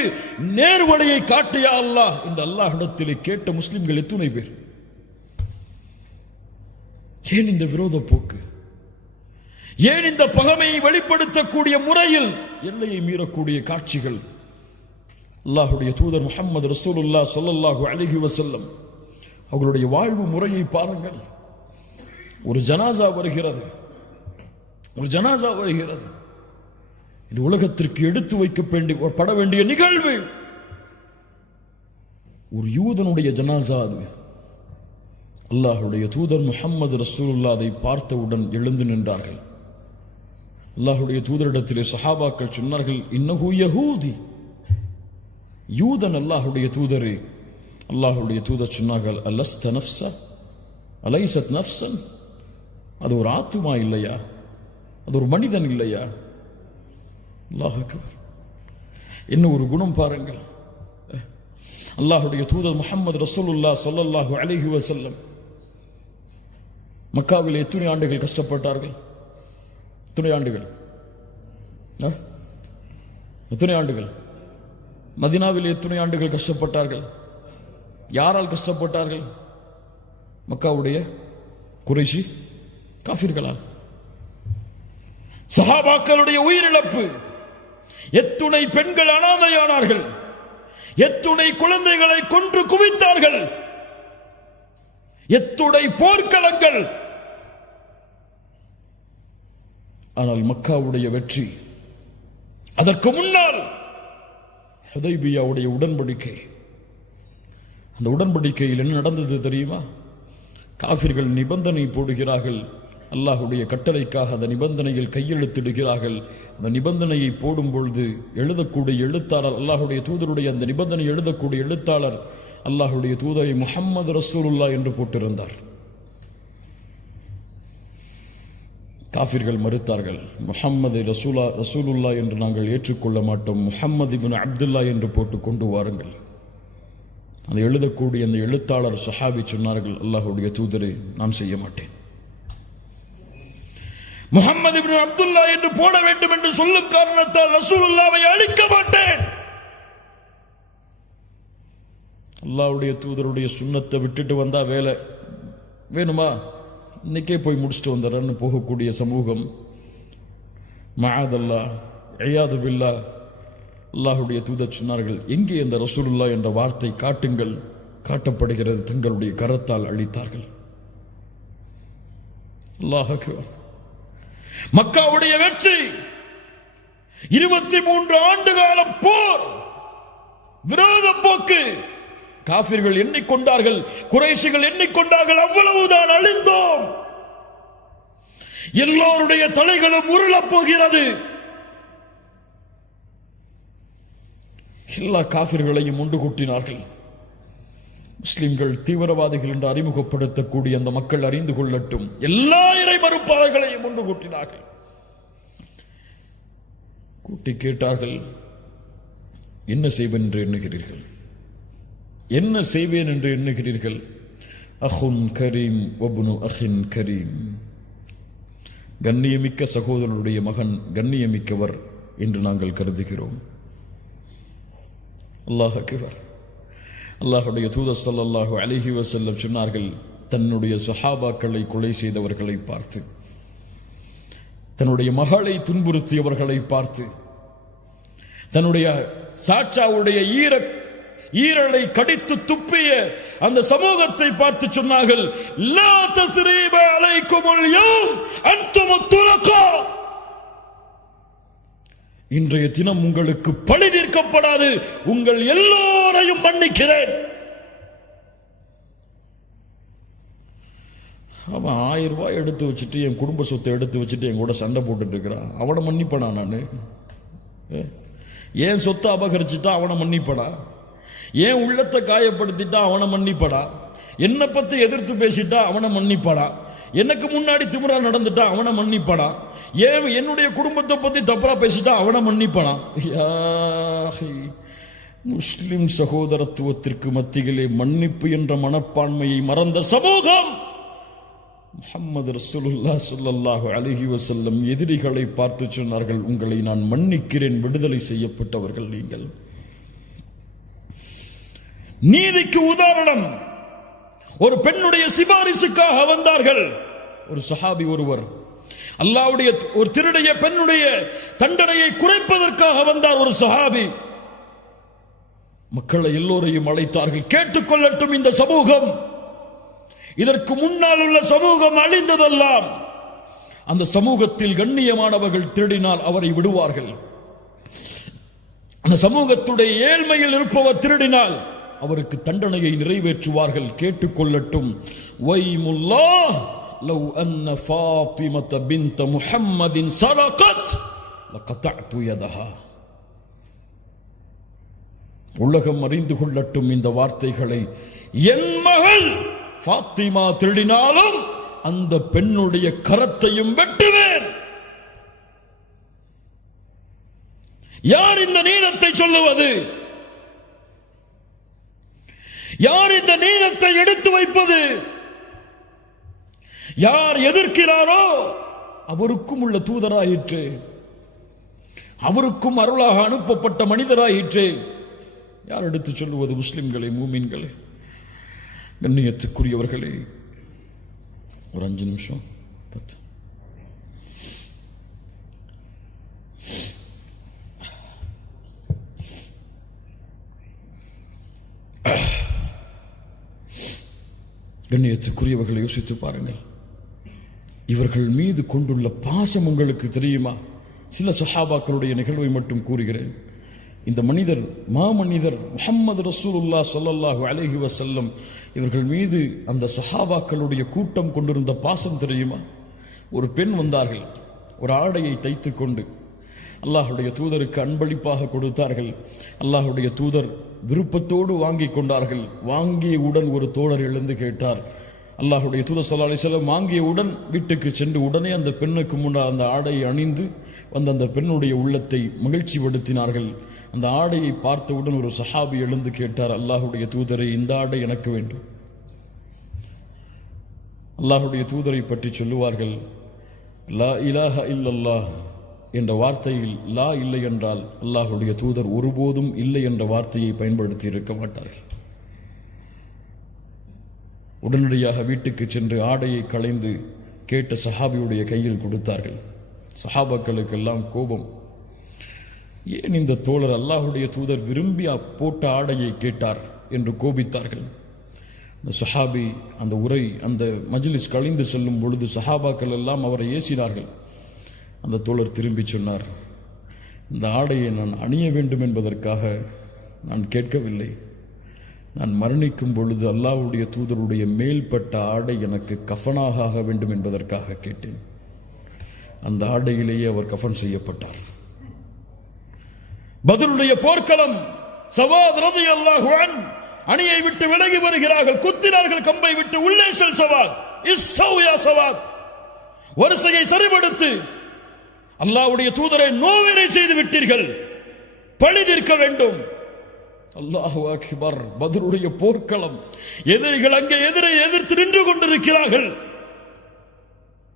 நேர்வழியை காட்டு, யா அல்லாஹ் இந்த அல்லாஹ்விடத்திலே கேட்ட முஸ்லிம்கள் எத்தனை பேர்? ஏன் இந்த விரோத போக்கு? ஏன் இந்த பகைமையை வெளிப்படுத்தக்கூடிய முறையில் எல்லையை மீறக்கூடிய காட்சிகள்? அல்லாஹ்வுடைய தூதர் முஹம்மது ரசூலுல்லாஹ் ஸல்லல்லாஹு அலைஹி வஸல்லம் அவர்களுடைய வாழ்வு முறையை பாருங்கள். ஒரு ஜனாசா வருகிறது, இது உலகத்திற்கு எடுத்து வைக்கப்பட வேண்டிய நிகழ்வு. ஒரு யூதனுடைய ஜனாசா அது. அல்லாஹ்வுடைய தூதர் முஹம்மது ரசூலுல்லாஹ் அதை பார்த்தவுடன் எழுந்து நின்றார்கள். அல்லாஹ்வுடைய தூதரிடத்திலே சஹாபாக்கள் சொன்னார்கள், இன்னஹு யஹூதி, யூதன் அல்லாஹ்வுடைய தூதரே. அல்லாஹ்வுடைய தூதர் சொன்னார்கள், அலஸ்த நஃப்ஸ அலைஸத் நஃப்ஸன், அது ஒரு ஆத்துமா இல்லையா? அது ஒரு மனிதன் இல்லையா? அல்லாஹ் அக்பர். என்ன ஒரு குணம் பாருங்கள். அல்லாஹ்வுடைய தூதர் முஹம்மது ரசூலுல்லாஹ் ஸல்லல்லாஹு அலைஹி வஸல்லம் மக்காவில் எத்தனை ஆண்டுகள் கஷ்டப்பட்டார்கள்? எத்தனை ஆண்டுகள்? மதீனாவில் எத்தனை ஆண்டுகள் கஷ்டப்பட்டார்கள்? யாரால் கஷ்டப்பட்டார்கள்? மக்காவுடைய குறைஷி காஃபிர்களால். சஹாபாக்களுடைய உயிரிழப்பு, எத்துணை பெண்கள் அனாதையானார்கள், எத்துணை குழந்தைகளை கொன்று குவித்தார்கள், எத்துணை போர்க்களங்கள். ஆனால் மக்காவுடைய வெற்றி, அதற்கு முன்னால் ஹுதைபியாவுடைய உடன்படிக்கை. அந்த உடன்படிக்கையில் என்ன நடந்தது தெரியுமா? காஃபிர்கள் நிபந்தனை போடுகிறார்கள், அல்லாஹ்வுடைய கட்டளைக்காக அந்த நிபந்தனையில் கையெழுத்திடுகிறார்கள். அந்த நிபந்தனையை போடும் பொழுது எழுதக்கூடிய எழுத்தாளர், அல்லாஹ்வுடைய தூதருடைய அந்த நிபந்தனை எழுதக்கூடிய எழுத்தாளர் அல்லாஹ்வுடைய தூதரை முஹம்மது ரசூலுல்லாஹ் என்று போட்டிருந்தார். காஃபிர்கள் மறுத்தார்கள், முஹம்மது ரசூலுல்லாஹ் என்று நாங்கள் ஏற்றுக்கொள்ள மாட்டோம், முஹம்மது இப்னு அப்துல்லா என்று போட்டு கொண்டு வாருங்கள். அதை எழுதக்கூடிய அந்த எழுத்தாளர் சஹாபி சொன்னார்கள், அல்லாஹ்வுடைய தூதரை நான் செய்ய மாட்டேன், முஹம்மது இப்னு அப்துல்லா என்று போட வேண்டும் என்று சொல்லும் காரணத்தால் ரசூலுல்லாஹ்வை அழிக்க மாட்டேன். அல்லாஹ்வுடைய தூதருடைய சுன்னத்தை விட்டுட்டு வந்தா வேலை வேணுமா, இன்னைக்கே போய் முடிச்சுட்டு வந்துடுறேன்னு போகக்கூடிய சமூகம். மஆதல்லா இயாது பில்லா. அல்லாஹ்வுடைய தூதர் சொன்னார்கள், எங்கே இந்த ரசூலுல்லாஹ் என்ற வார்த்தை காட்டுங்கள். காட்டப்படுகிறது, தங்களுடைய கரத்தால் அழித்தார்கள். அல்லாஹ் அக்பர். மக்காவுடைய வெற்றி 23 ஆண்டு காலம் போர், விரோத போக்கு. காபிர்கள் எண்ணிக்கொண்டார்கள், குறைஷிகள் எண்ணிக்கொண்டார்கள், அவ்வளவுதான், அழிந்தோம், எல்லோருடைய தலைகளும் உருளப் போகிறது. எல்லா காபிர்களையும் ஒன்று கூட்டினார்கள். முஸ்லிம்கள் தீவிரவாதிகள் என்று அறிமுகப்படுத்தக்கூடிய அந்த மக்கள் அறிந்து கொள்ளட்டும், எல்லா இறை மறுப்பாளர்களையும் ஒன்று கூட்டினார்கள். கூட்டி கேட்டார்கள், என்ன செய்வேன் என்று எண்ணுகிறீர்கள்? என்ன செய்வேன் என்று எண்ணுகிறீர்கள்? அஹுன் கரீம் வப்னு அஹின் கரீம். கண்ணியமிக்க சகோதரனுடைய மகன் கண்ணியமிக்கவர் என்று நாங்கள் கருதுகிறோம். அல்லாஹ் அக்பர். அல்லாஹ்வுடைய தூதர் ஸல்லல்லாஹு அலைஹி வஸல்லம் சொன்னார்கள், தன்னுடைய சஹாபாக்களை கொலை செய்தவர்களை பார்த்து, தன்னுடைய மகளை துன்புறுத்தியவர்களை பார்த்து, தன்னுடைய சாட்சாவுடைய ஈரலை கடித்து துப்பிய அந்த சமூகத்தை பார்த்து சொன்னார்கள், லா தஸ்ரீப அலைக்குமுல் யௌம் அன்துமுத் துலகா. இன்றைய தினம் உங்களுக்கு பழி தீர்க்கப்படாது, உங்கள் எல்லோரையும் மன்னிக்கிறேன். அவன் 1000 ரூபாய் எடுத்து வச்சுட்டு, என் குடும்ப சொத்தை எடுத்து வச்சுட்டு என் கூட சண்டை போட்டுட்டு இருக்கிறான், அவனை மன்னிப்படா? நான் ஏன் சொத்தை அபகரிச்சுட்டா அவனை மன்னிப்படா? ஏன் உள்ளத்தை காயப்படுத்திட்டா அவனை மன்னிப்படா? என்னை பத்தி எதிர்த்து பேசிட்டா அவனை மன்னிப்படா? எனக்கு முன்னாடி திமிரா நடந்துட்டா அவனை மன்னிப்படா? ஏன் என்னுடைய குடும்பத்தை பத்தி தப்பா பேசிட்டா அவனை மன்னிப்படா? முஸ்லிம் சகோதரத்துவத்திற்கு மத்தியிலே மன்னிப்பு என்ற மனப்பான்மையை மறந்த சமூகம். முஹம்மது ரசூலுல்லாஹ் ஸல்லல்லாஹு அலைஹி வஸல்லம் எதிரிகளை பார்த்து சொன்னார்கள், உங்களை நான் மன்னிக்கிறேன், விடுதலை செய்யப்பட்டவர்கள் நீங்கள். நீதிக்கு உதாரணம், ஒரு பெண்ணுடைய சிபாரிசுக்காக வந்தார்கள். ஒரு சஹாபி ஒருவர் அல்லாஹ்வுடைய ஒரு திருடைய பெண்ணுடைய தண்டனையை குறைப்பதற்காக வந்தார். ஒரு சஹாபி மக்களை எல்லோரையும் அழைத்தார்கள், கேட்டுக்கொள்ளட்டும் இந்த சமூகம், இதற்கு முன்னால் உள்ள சமூகம் அழிந்ததெல்லாம். அந்த சமூகத்தில் கண்ணியமானவர்கள் திருடினால் அவரை விடுவார்கள். அந்த சமூகத்துடைய ஏழ்மையில் இருப்பவர் திருடினால் அவருக்கு தண்டனையை நிறைவேற்றுவார்கள். கேட்டுக்கொள்ளட்டும். வைமுல்லாஹ் லவ் அன்ன ஃபாத்திமத பின்த முஹம்மதின் ஸரகத் லகதஅது யதஹா. உலகம் அறிந்து கொள்ளட்டும் இந்த வார்த்தைகளை. என் மகள் ஃபாத்திமா திருடினாலும் அந்த பெண்ணுடைய கரத்தையும் வெட்டுவேன். யார் இந்த நீதத்தை சொல்லுவது? யார் இந்த நீதத்தை எடுத்து வைப்பது? யார் எதிர்க்கிறாரோ அவருக்கும் உள்ள தூதராயிற்று, அவருக்கும் அருளாக அனுப்பப்பட்ட மனிதராயிற்று. யார் எடுத்து சொல்லுவது? முஸ்லிம்களே, மூமின்களே, கண்ணியத்துக்குரியவர்களே, ஒரு 5 நிமிஷம் 10. கண்ணியத்துக்குரியவர்களை யோசித்து பாருங்கள். இவர்கள் மீது கொண்டுள்ள பாசம் உங்களுக்கு தெரியுமா? சில சஹாபாக்களுடைய நிகழ்வை மட்டும் கூறுகிறேன். இந்த மனிதர், மாமனிதர் முஹம்மது ரசூலுல்லாஹ் ஸல்லல்லாஹு அலைஹி வஸல்லம் இவர்கள் மீது அந்த சஹாபாக்களுடைய கூட்டம் கொண்டிருந்த பாசம் தெரியுமா? ஒரு பெண் வந்தார்கள், ஒரு ஆடையை தைத்துக் கொண்டு அல்லாஹ்வுடைய தூதருக்கு அன்பளிப்பாக கொடுத்தார்கள். அல்லாஹ்வுடைய தூதர் விருப்பத்தோடு வாங்கி கொண்டார்கள். வாங்கியவுடன் ஒரு தோழர் எழுந்து கேட்டார். அல்லாஹ்வுடைய தூதர் ஸல்லல்லாஹு அலைஹி வஸல்லம் வாங்கியவுடன் வீட்டுக்கு சென்று உடனே அந்த பெண்ணுக்கு முன்னால் அந்த ஆடையை அணிந்து வந்த அந்த பெண்ணுடைய உள்ளத்தை மகிழ்ச்சி படுத்தினார்கள். அந்த ஆடையை பார்த்தவுடன் ஒரு சஹாபி எழுந்து கேட்டார், அல்லாஹ்வுடைய தூதரை, இந்த ஆடை எனக்கு வேண்டும். அல்லாஹ்வுடைய தூதரை பற்றி சொல்லுவார்கள், லா இலாஹ இல்லல்லாஹ் என்ற வார்த்தையில் லா இல்லை என்றால் அல்லாஹ்வுடைய தூதர் ஒருபோதும் இல்லை என்ற வார்த்தையை பயன்படுத்தி இருக்க மாட்டார்கள். உடனடியாக வீட்டுக்கு சென்று ஆடையை களைந்து கேட்ட சஹாபியுடைய கையில் கொடுத்தார்கள். சஹாபாக்களுக்கெல்லாம் கோபம். ஏன் இந்த தோழர் அல்லாஹுடைய தூதர் விரும்பி போட்ட ஆடையை கேட்டார் என்று கோபித்தார்கள். அந்த சஹாபி அந்த மஜ்லிஸ் கழிந்து செல்லும் பொழுது சஹாபாக்கள் எல்லாம் அவரை ஏசினார்கள். அந்த தோழர் திரும்பி சொன்னார், இந்த ஆடையை நான் அணிய வேண்டும் என்பதற்காக நான் கேட்கவில்லை. நான் மரணிக்கும் பொழுது அல்லாஹ்வுடைய தூதருடைய மேல்பட்ட ஆடை எனக்கு கஃபனாக ஆக வேண்டும் என்பதற்காக கேட்டேன். அந்த ஆடையிலேயே அவர் கஃபன் செய்யப்பட்டார். பத்ருடைய போர்க்களம். சவாத் ரலியல்லாஹு அன்ஹு அணியை விட்டு விலகி வருகிறார்கள். குத்தினார்கள் கம்பை விட்டு. உள்ளே செல் சவாத், இஸ்ஸவ் யா சவாத், வரிசையை சரிபடுத்து. அல்லாஹ்வுடைய தூதரை நோவினை செய்து விட்டீர்கள், பழி தீர்க்க வேண்டும். அல்லாஹு அக்பர். பத்ருடைய போர்க்களம். எதிரிகள் அங்கே எதிர்த்து நின்று கொண்டிருக்கிறார்கள்.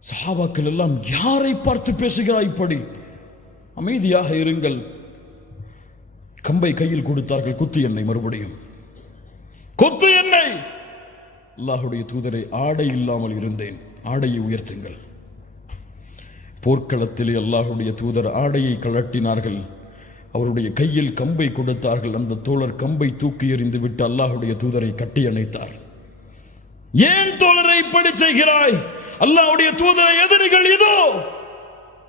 சஹாபாக்கள் எல்லாம், யாரை பார்த்து பேசுகிறாய் இப்படி? அமைதியாக இருங்கள். கம்பை கையில் கொடுத்தார்கள். குத்து என்னை, மறுபடியும் கொத்து என்னை. அல்லாஹ்வுடைய தூதரை, ஆடை இல்லாமல் இருந்தேன், ஆடையை உயர்த்துங்கள். போர்க்களத்திலே அல்லாஹ்வுடைய தூதர் ஆடையை கழட்டினார்கள். அவருடைய கையில் கம்பை கொடுத்தார்கள். அந்த தோழர் கம்பை தூக்கி எறிந்து விட்டு அல்லாஹ்வுடைய தூதரை கட்டி அணைத்தார். ஏன் தோழரை இப்படி செய்கிறாய்? அல்லாஹ்வுடைய தூதரை எதிரிகள் இதோ,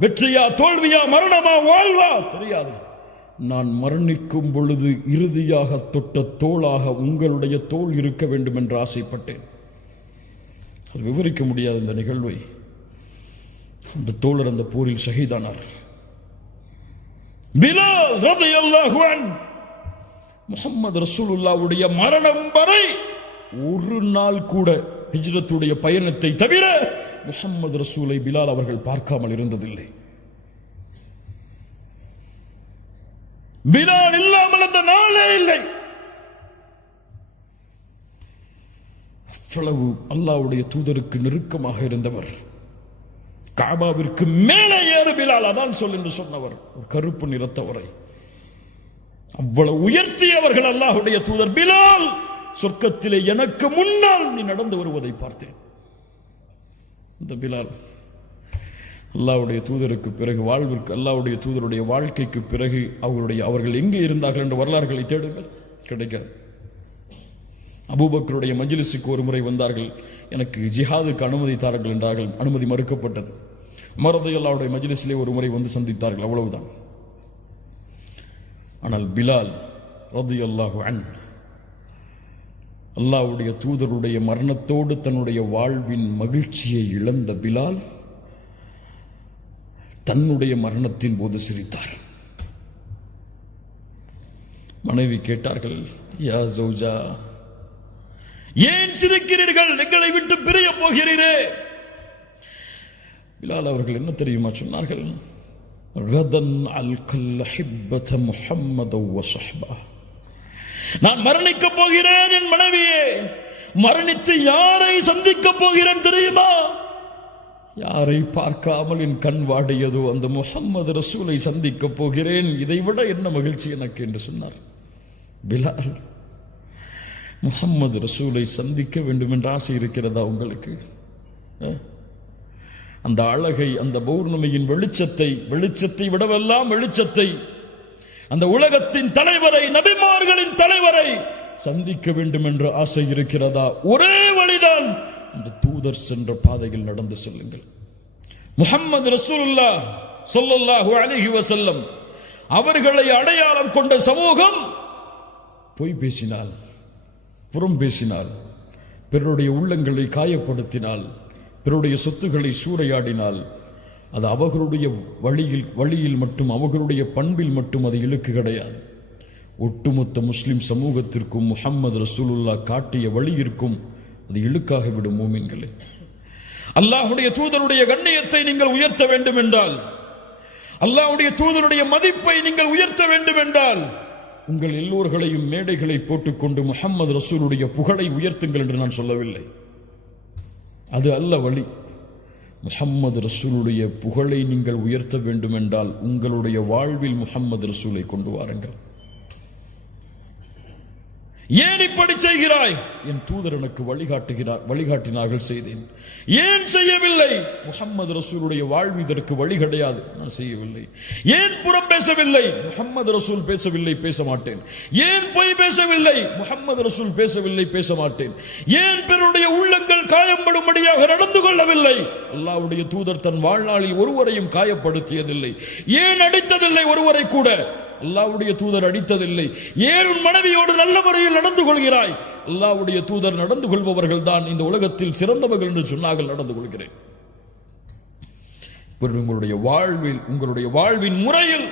வெற்றியா தோல்வியா, மரணமா வாழ்வா தெரியாது. நான் மரணிக்கும் பொழுது இறுதியாக தொட்ட தோளாக உங்களுடைய தோள் இருக்க வேண்டும் என்று ஆசைப்பட்டேன். அது விவரிக்க முடியாத இந்த நிகழ்வை. அந்த தோழர் அந்த போரில் ஷஹீதானார். பிலால் ரலியல்லாஹு அன்ஹு முஹம்மது ரசூலுல்லாஹ்வுடைய மரணம் வரை ஒரு நாள் கூட ஹிஜ்ரத்துடைய பயணத்தை தவிர முஹம்மது ரசூலை பிலால் அவர்கள் பார்க்காமல் இருந்ததில்லை. பிலால் இல்லாமல் அந்த நாளே இல்லை. அவ்வளவு அல்லாஹ்வுடைய தூதருக்கு நெருக்கமாக இருந்தவர். காபாவிற்கு மேலே ஏறு பிலால், அதான் சொல் என்று சொன்னவர். ஒரு கருப்பு நிறத்தவரை அவ்வளவு உயர்த்தியவர்கள் அல்லாஹ்வுடைய தூதர். பிலால், சொர்க்கத்திலே எனக்கு முன்னால் நீ நடந்து வருவதை பார்த்தேன். இந்த பிலால் அல்லாஹ்வுடைய தூதருக்கு பிறகு வாழ்விற்கு, அல்லாஹ்வுடைய தூதருடைய வாழ்க்கைக்கு பிறகு அவர்கள் எங்கே இருந்தார்கள் என்ற வரலாறுகளை தேடுங்கள், கிடைக்காது. அபூபக்கருடைய மஜ்லிஸுக்கு ஒரு முறை வந்தார்கள். எனக்கு ஜிஹாதுக்கு அனுமதி தாருங்கள் என்றார்கள். அனுமதி மறுக்கப்பட்டது. உமர் ரலியல்லாஹுடைய மஜ்லிஸிலே ஒரு முறை வந்து சந்தித்தார்கள், அவ்வளவுதான். ஆனால் பிலால் ரலியல்லாஹு அன்ஹு அல்லாஹ்வுடைய தூதருடைய மரணத்தோடு தன்னுடைய வாழ்வின் மகிழ்ச்சியை இழந்த பிலால் தன்னுடைய மரணத்தின் போது சிரித்தார். மனைவி கேட்டார்கள், யா ஜௌஜா, ஏன் சிரிக்கிறீர்கள்? எங்களை விட்டு பிரிய போகிறீரே. பிலால் அவர்கள் என்ன தெரியுமா சொன்னார்கள்? கதன் அல்கல் ஹிப்பத முஹம்மத வ ஸஹ்பா. நான் மரணிக்க போகிறேன் என் மனைவியே. மரணித்து யாரை சந்திக்க போகிறேன் தெரியுமா? யாரை பார்க்காமல் என் கண் வாடியதோ அந்த முஹம்மது ரசூலை சந்திக்க போகிறேன். இதைவிட என்ன மகிழ்ச்சி எனக்கு என்று சொன்னார் பிலால். முஹம்மது ரசூலை சந்திக்க வேண்டும் என்ற ஆசை இருக்கிறதா உங்களுக்கு? அந்த அழகை, அந்த பௌர்ணமியின் வெளிச்சத்தை விடவெல்லாம் வெளிச்சத்தை, அந்த உலகத்தின் தலைவரை, நபிமார்களின் தலைவரை சந்திக்க வேண்டும் என்ற ஆசை இருக்கிறதா? ஒரே வழிதான், அந்த தூதர் சென்ற பாதையில் நடந்து செல்லுங்கள். முஹம்மது ரசூலுல்லாஹ் ஸல்லல்லாஹு அலைஹி வஸல்லம் அவர்களை அடையாளம் கொண்ட சமூகம் பொய் பேசினால், புறம் பேசினால், பிறருடைய உள்ளங்களை காயப்படுத்தினால், பிறருடைய சொத்துக்களை சூறையாடினால், அது அவர்களுடைய வழியில் மட்டும், அவர்களுடைய பண்பில் மட்டும் அது இழுக்கு கிடையாது. ஒட்டுமொத்த முஸ்லிம் சமூகத்திற்கும் முஹம்மது ரசூலுல்லாஹ் காட்டிய வழியிற்கும் அது இழுக்காக விடும். மூமின்களே, அல்லாஹ்வுடைய தூதருடைய கண்ணியத்தை நீங்கள் உயர்த்த வேண்டும் என்றால், அல்லாஹ்வுடைய தூதருடைய மதிப்பை நீங்கள் உயர்த்த வேண்டும் என்றால், உங்கள் எல்லோர்களையும் மேடைகளை போட்டுக்கொண்டு முஹம்மது ரசூலுடைய புகழை உயர்த்துங்கள் என்று நான் சொல்லவில்லை. அது அல்ல வழி. முஹம்மது ரசூலுடைய புகழை நீங்கள் உயர்த்த வேண்டும் என்றால் உங்களுடைய வாழ்வில் முஹம்மது ரசூலை கொண்டு வாருங்கள். ஏன் இப்படி செய்கிறாய்? என் தூதர் எனக்கு வழிகாட்டினார்கள், செய்தேன். ஏன் செய்யவில்லை? முஹம்மது ரசூலுடைய வாழ்வு இதற்கு வழி கிடையாது, நான் செய்யவில்லை. ஏன் புறம் பேசவில்லை? முஹம்மது ரசூல் பேசவில்லை, பேச மாட்டேன். ஏன் பொய் பேசவில்லை? முஹம்மது ரசூல் பேசவில்லை, பேச மாட்டேன். ஏன் பிறருடைய உள்ளங்கள் காயப்படும்படியாக நடந்து கொள்ளவில்லை? அல்லாஹ்வுடைய தூதர் தன் வாழ்நாளில் ஒருவரையும் காயப்படுத்தியதில்லை. ஏன் அடித்ததில்லை? ஒருவரை கூட அல்லாஹ்வுடைய தூதர் அடித்ததில்லை. ஏன் உன் மனைவியோடு நல்ல முறையில் நடந்து கொள்கிறாய்? அல்லாஹ்வுடைய தூதர் நடந்து கொள்பவர்கள் தான் இந்த உலகத்தில் சிறந்தவர்கள் என்று சொன்னார்கள், நடந்து கொள்கிறேன். உங்களுடைய வாழ்வின் முறையில்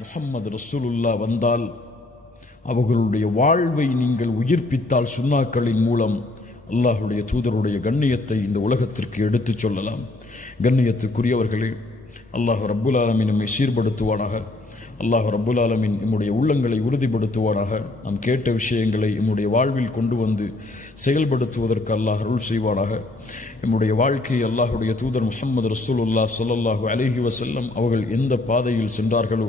முஹம்மது ரசூலுல்லாஹ் வந்தால், அவர்களுடைய வாழ்வை நீங்கள் உயிர்ப்பித்தால், சுன்னாக்களின் மூலம் அல்லாஹ்வுடைய தூதருடைய கண்ணியத்தை இந்த உலகத்திற்கு எடுத்துச் சொல்லலாம். கண்ணியத்துக்குரியவர்களே, அல்லாஹ் ரப்புல் ஆலமீன் நம்மை சீர்படுத்துவானாக. அல்லாஹ் ரப்புல் ஆலமீன் நம்முடைய உள்ளங்களை உறுதிப்படுத்துவானாக. நாம் கேட்ட விஷயங்களை நம்முடைய வாழ்வில் கொண்டு வந்து செயல்படுத்துவதற்கு அல்லாஹ் அருள் செய்வானாக. நம்முடைய வாழ்க்கையை அல்லாஹ்வுடைய தூதர் முஹம்மது ரசூலுல்லாஹ் ஸல்லல்லாஹு அலைஹி வஸல்லம் அவர்கள் எந்த பாதையில் சென்றார்களோ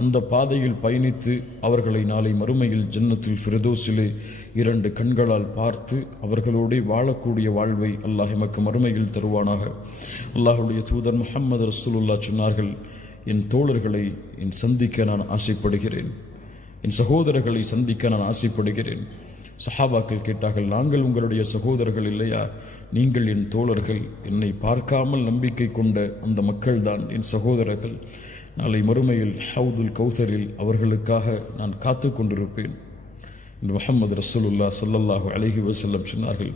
அந்த பாதையில் பயணித்து அவர்களை நாளை மறுமையில் ஜன்னத்துல் ஃபிர்தௌஸிலே 2 கண்களால் பார்த்து அவர்களோடு வாழக்கூடிய வாழ்வை அல்லாஹ் எமக்கு மறுமையில் தருவானாக. அல்லாஹ்வுடைய தூதர் முஹம்மது ரசூலுல்லாஹ் சொன்னார்கள், என் தோழர்களை சந்திக்க நான் ஆசைப்படுகிறேன், என் சகோதரர்களை சந்திக்க நான் ஆசைப்படுகிறேன். சஹாபாக்கள் கேட்டார்கள், நாங்கள் உங்களுடைய சகோதரர்கள் இல்லையா? நீங்கள் என் தோழர்கள், என்னை பார்க்காமல் நம்பிக்கை கொண்ட அந்த மக்கள்தான் என் சகோதரர்கள். நாளை மறுமையில் ஹவுதுல் கௌசரில் அவர்களுக்காக நான் காத்து கொண்டிருப்பேன் என்று முஹம்மது ரசூலுல்லாஹ் ஸல்லல்லாஹு அலைஹி வஸல்லம் சொன்னார்கள்.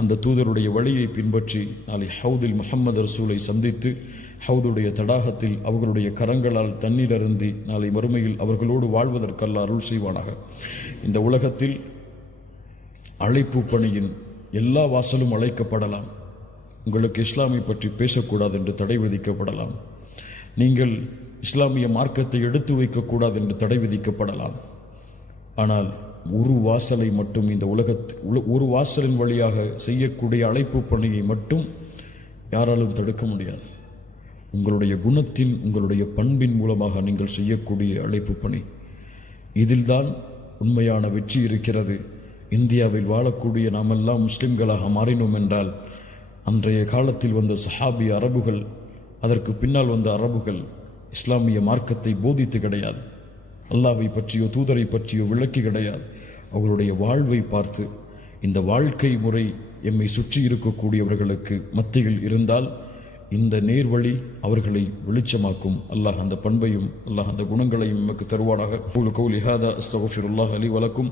அந்த தூதருடைய வழியை பின்பற்றி நாளை ஹவுதில் முஹம்மது ரசூலை சந்தித்து ஹவுதுடைய தடாகத்தில் அவர்களுடைய கரங்களால் தண்ணீர் அருந்தி நாளை மறுமையில் அவர்களோடு வாழ்வதற்கு அல்லாஹ் அருள் செய்வானாக. இந்த உலகத்தில் அழைப்பு பணியின் எல்லா வாசலும் அழைக்கப்படலாம். உங்களுக்கு இஸ்லாமை பற்றி பேசக்கூடாது என்று தடை விதிக்கப்படலாம். நீங்கள் இஸ்லாமிய மார்க்கத்தை எடுத்து வைக்கக்கூடாது என்று தடை விதிக்கப்படலாம். ஆனால் ஒரு வாசலை மட்டும், இந்த ஒரு வாசலின் வழியாக செய்யக்கூடிய அழைப்பு பணியை மட்டும் யாராலும் தடுக்க முடியாது. உங்களுடைய குணத்தின், உங்களுடைய பண்பின் மூலமாக நீங்கள் செய்யக்கூடிய அழைப்பு பணி, இதில்தான் உண்மையான வெற்றி இருக்கிறது. இந்தியாவில் வாழக்கூடிய நாமெல்லாம் முஸ்லிம்களாக மாறினோம் என்றால், அன்றைய காலத்தில் வந்த சஹாபி அரபுகள், அதற்கு பின்னால் வந்த அரபுகள் இஸ்லாமிய மார்க்கத்தை போதித்து கிடையாது, அல்லாஹ்வை பற்றியோ தூதரை பற்றியோ விளக்கி கிடையாது. அவர்களுடைய வாழ்வை பார்த்து, இந்த வாழ்க்கை முறை எம்மை சுற்றி இருக்கக்கூடியவர்களுக்கு மத்தியில் இருந்தால் இந்த நேர்வழி அவர்களை வெளிச்சமாக்கும். அல்லாஹ் அந்த பண்பையும் அல்லாஹ் அந்த குணங்களையும் நமக்கு தருவானாக. கௌலி ஹாதா அஸ்தக்ஃபிருல்லாஹ் லி வலக்கும்.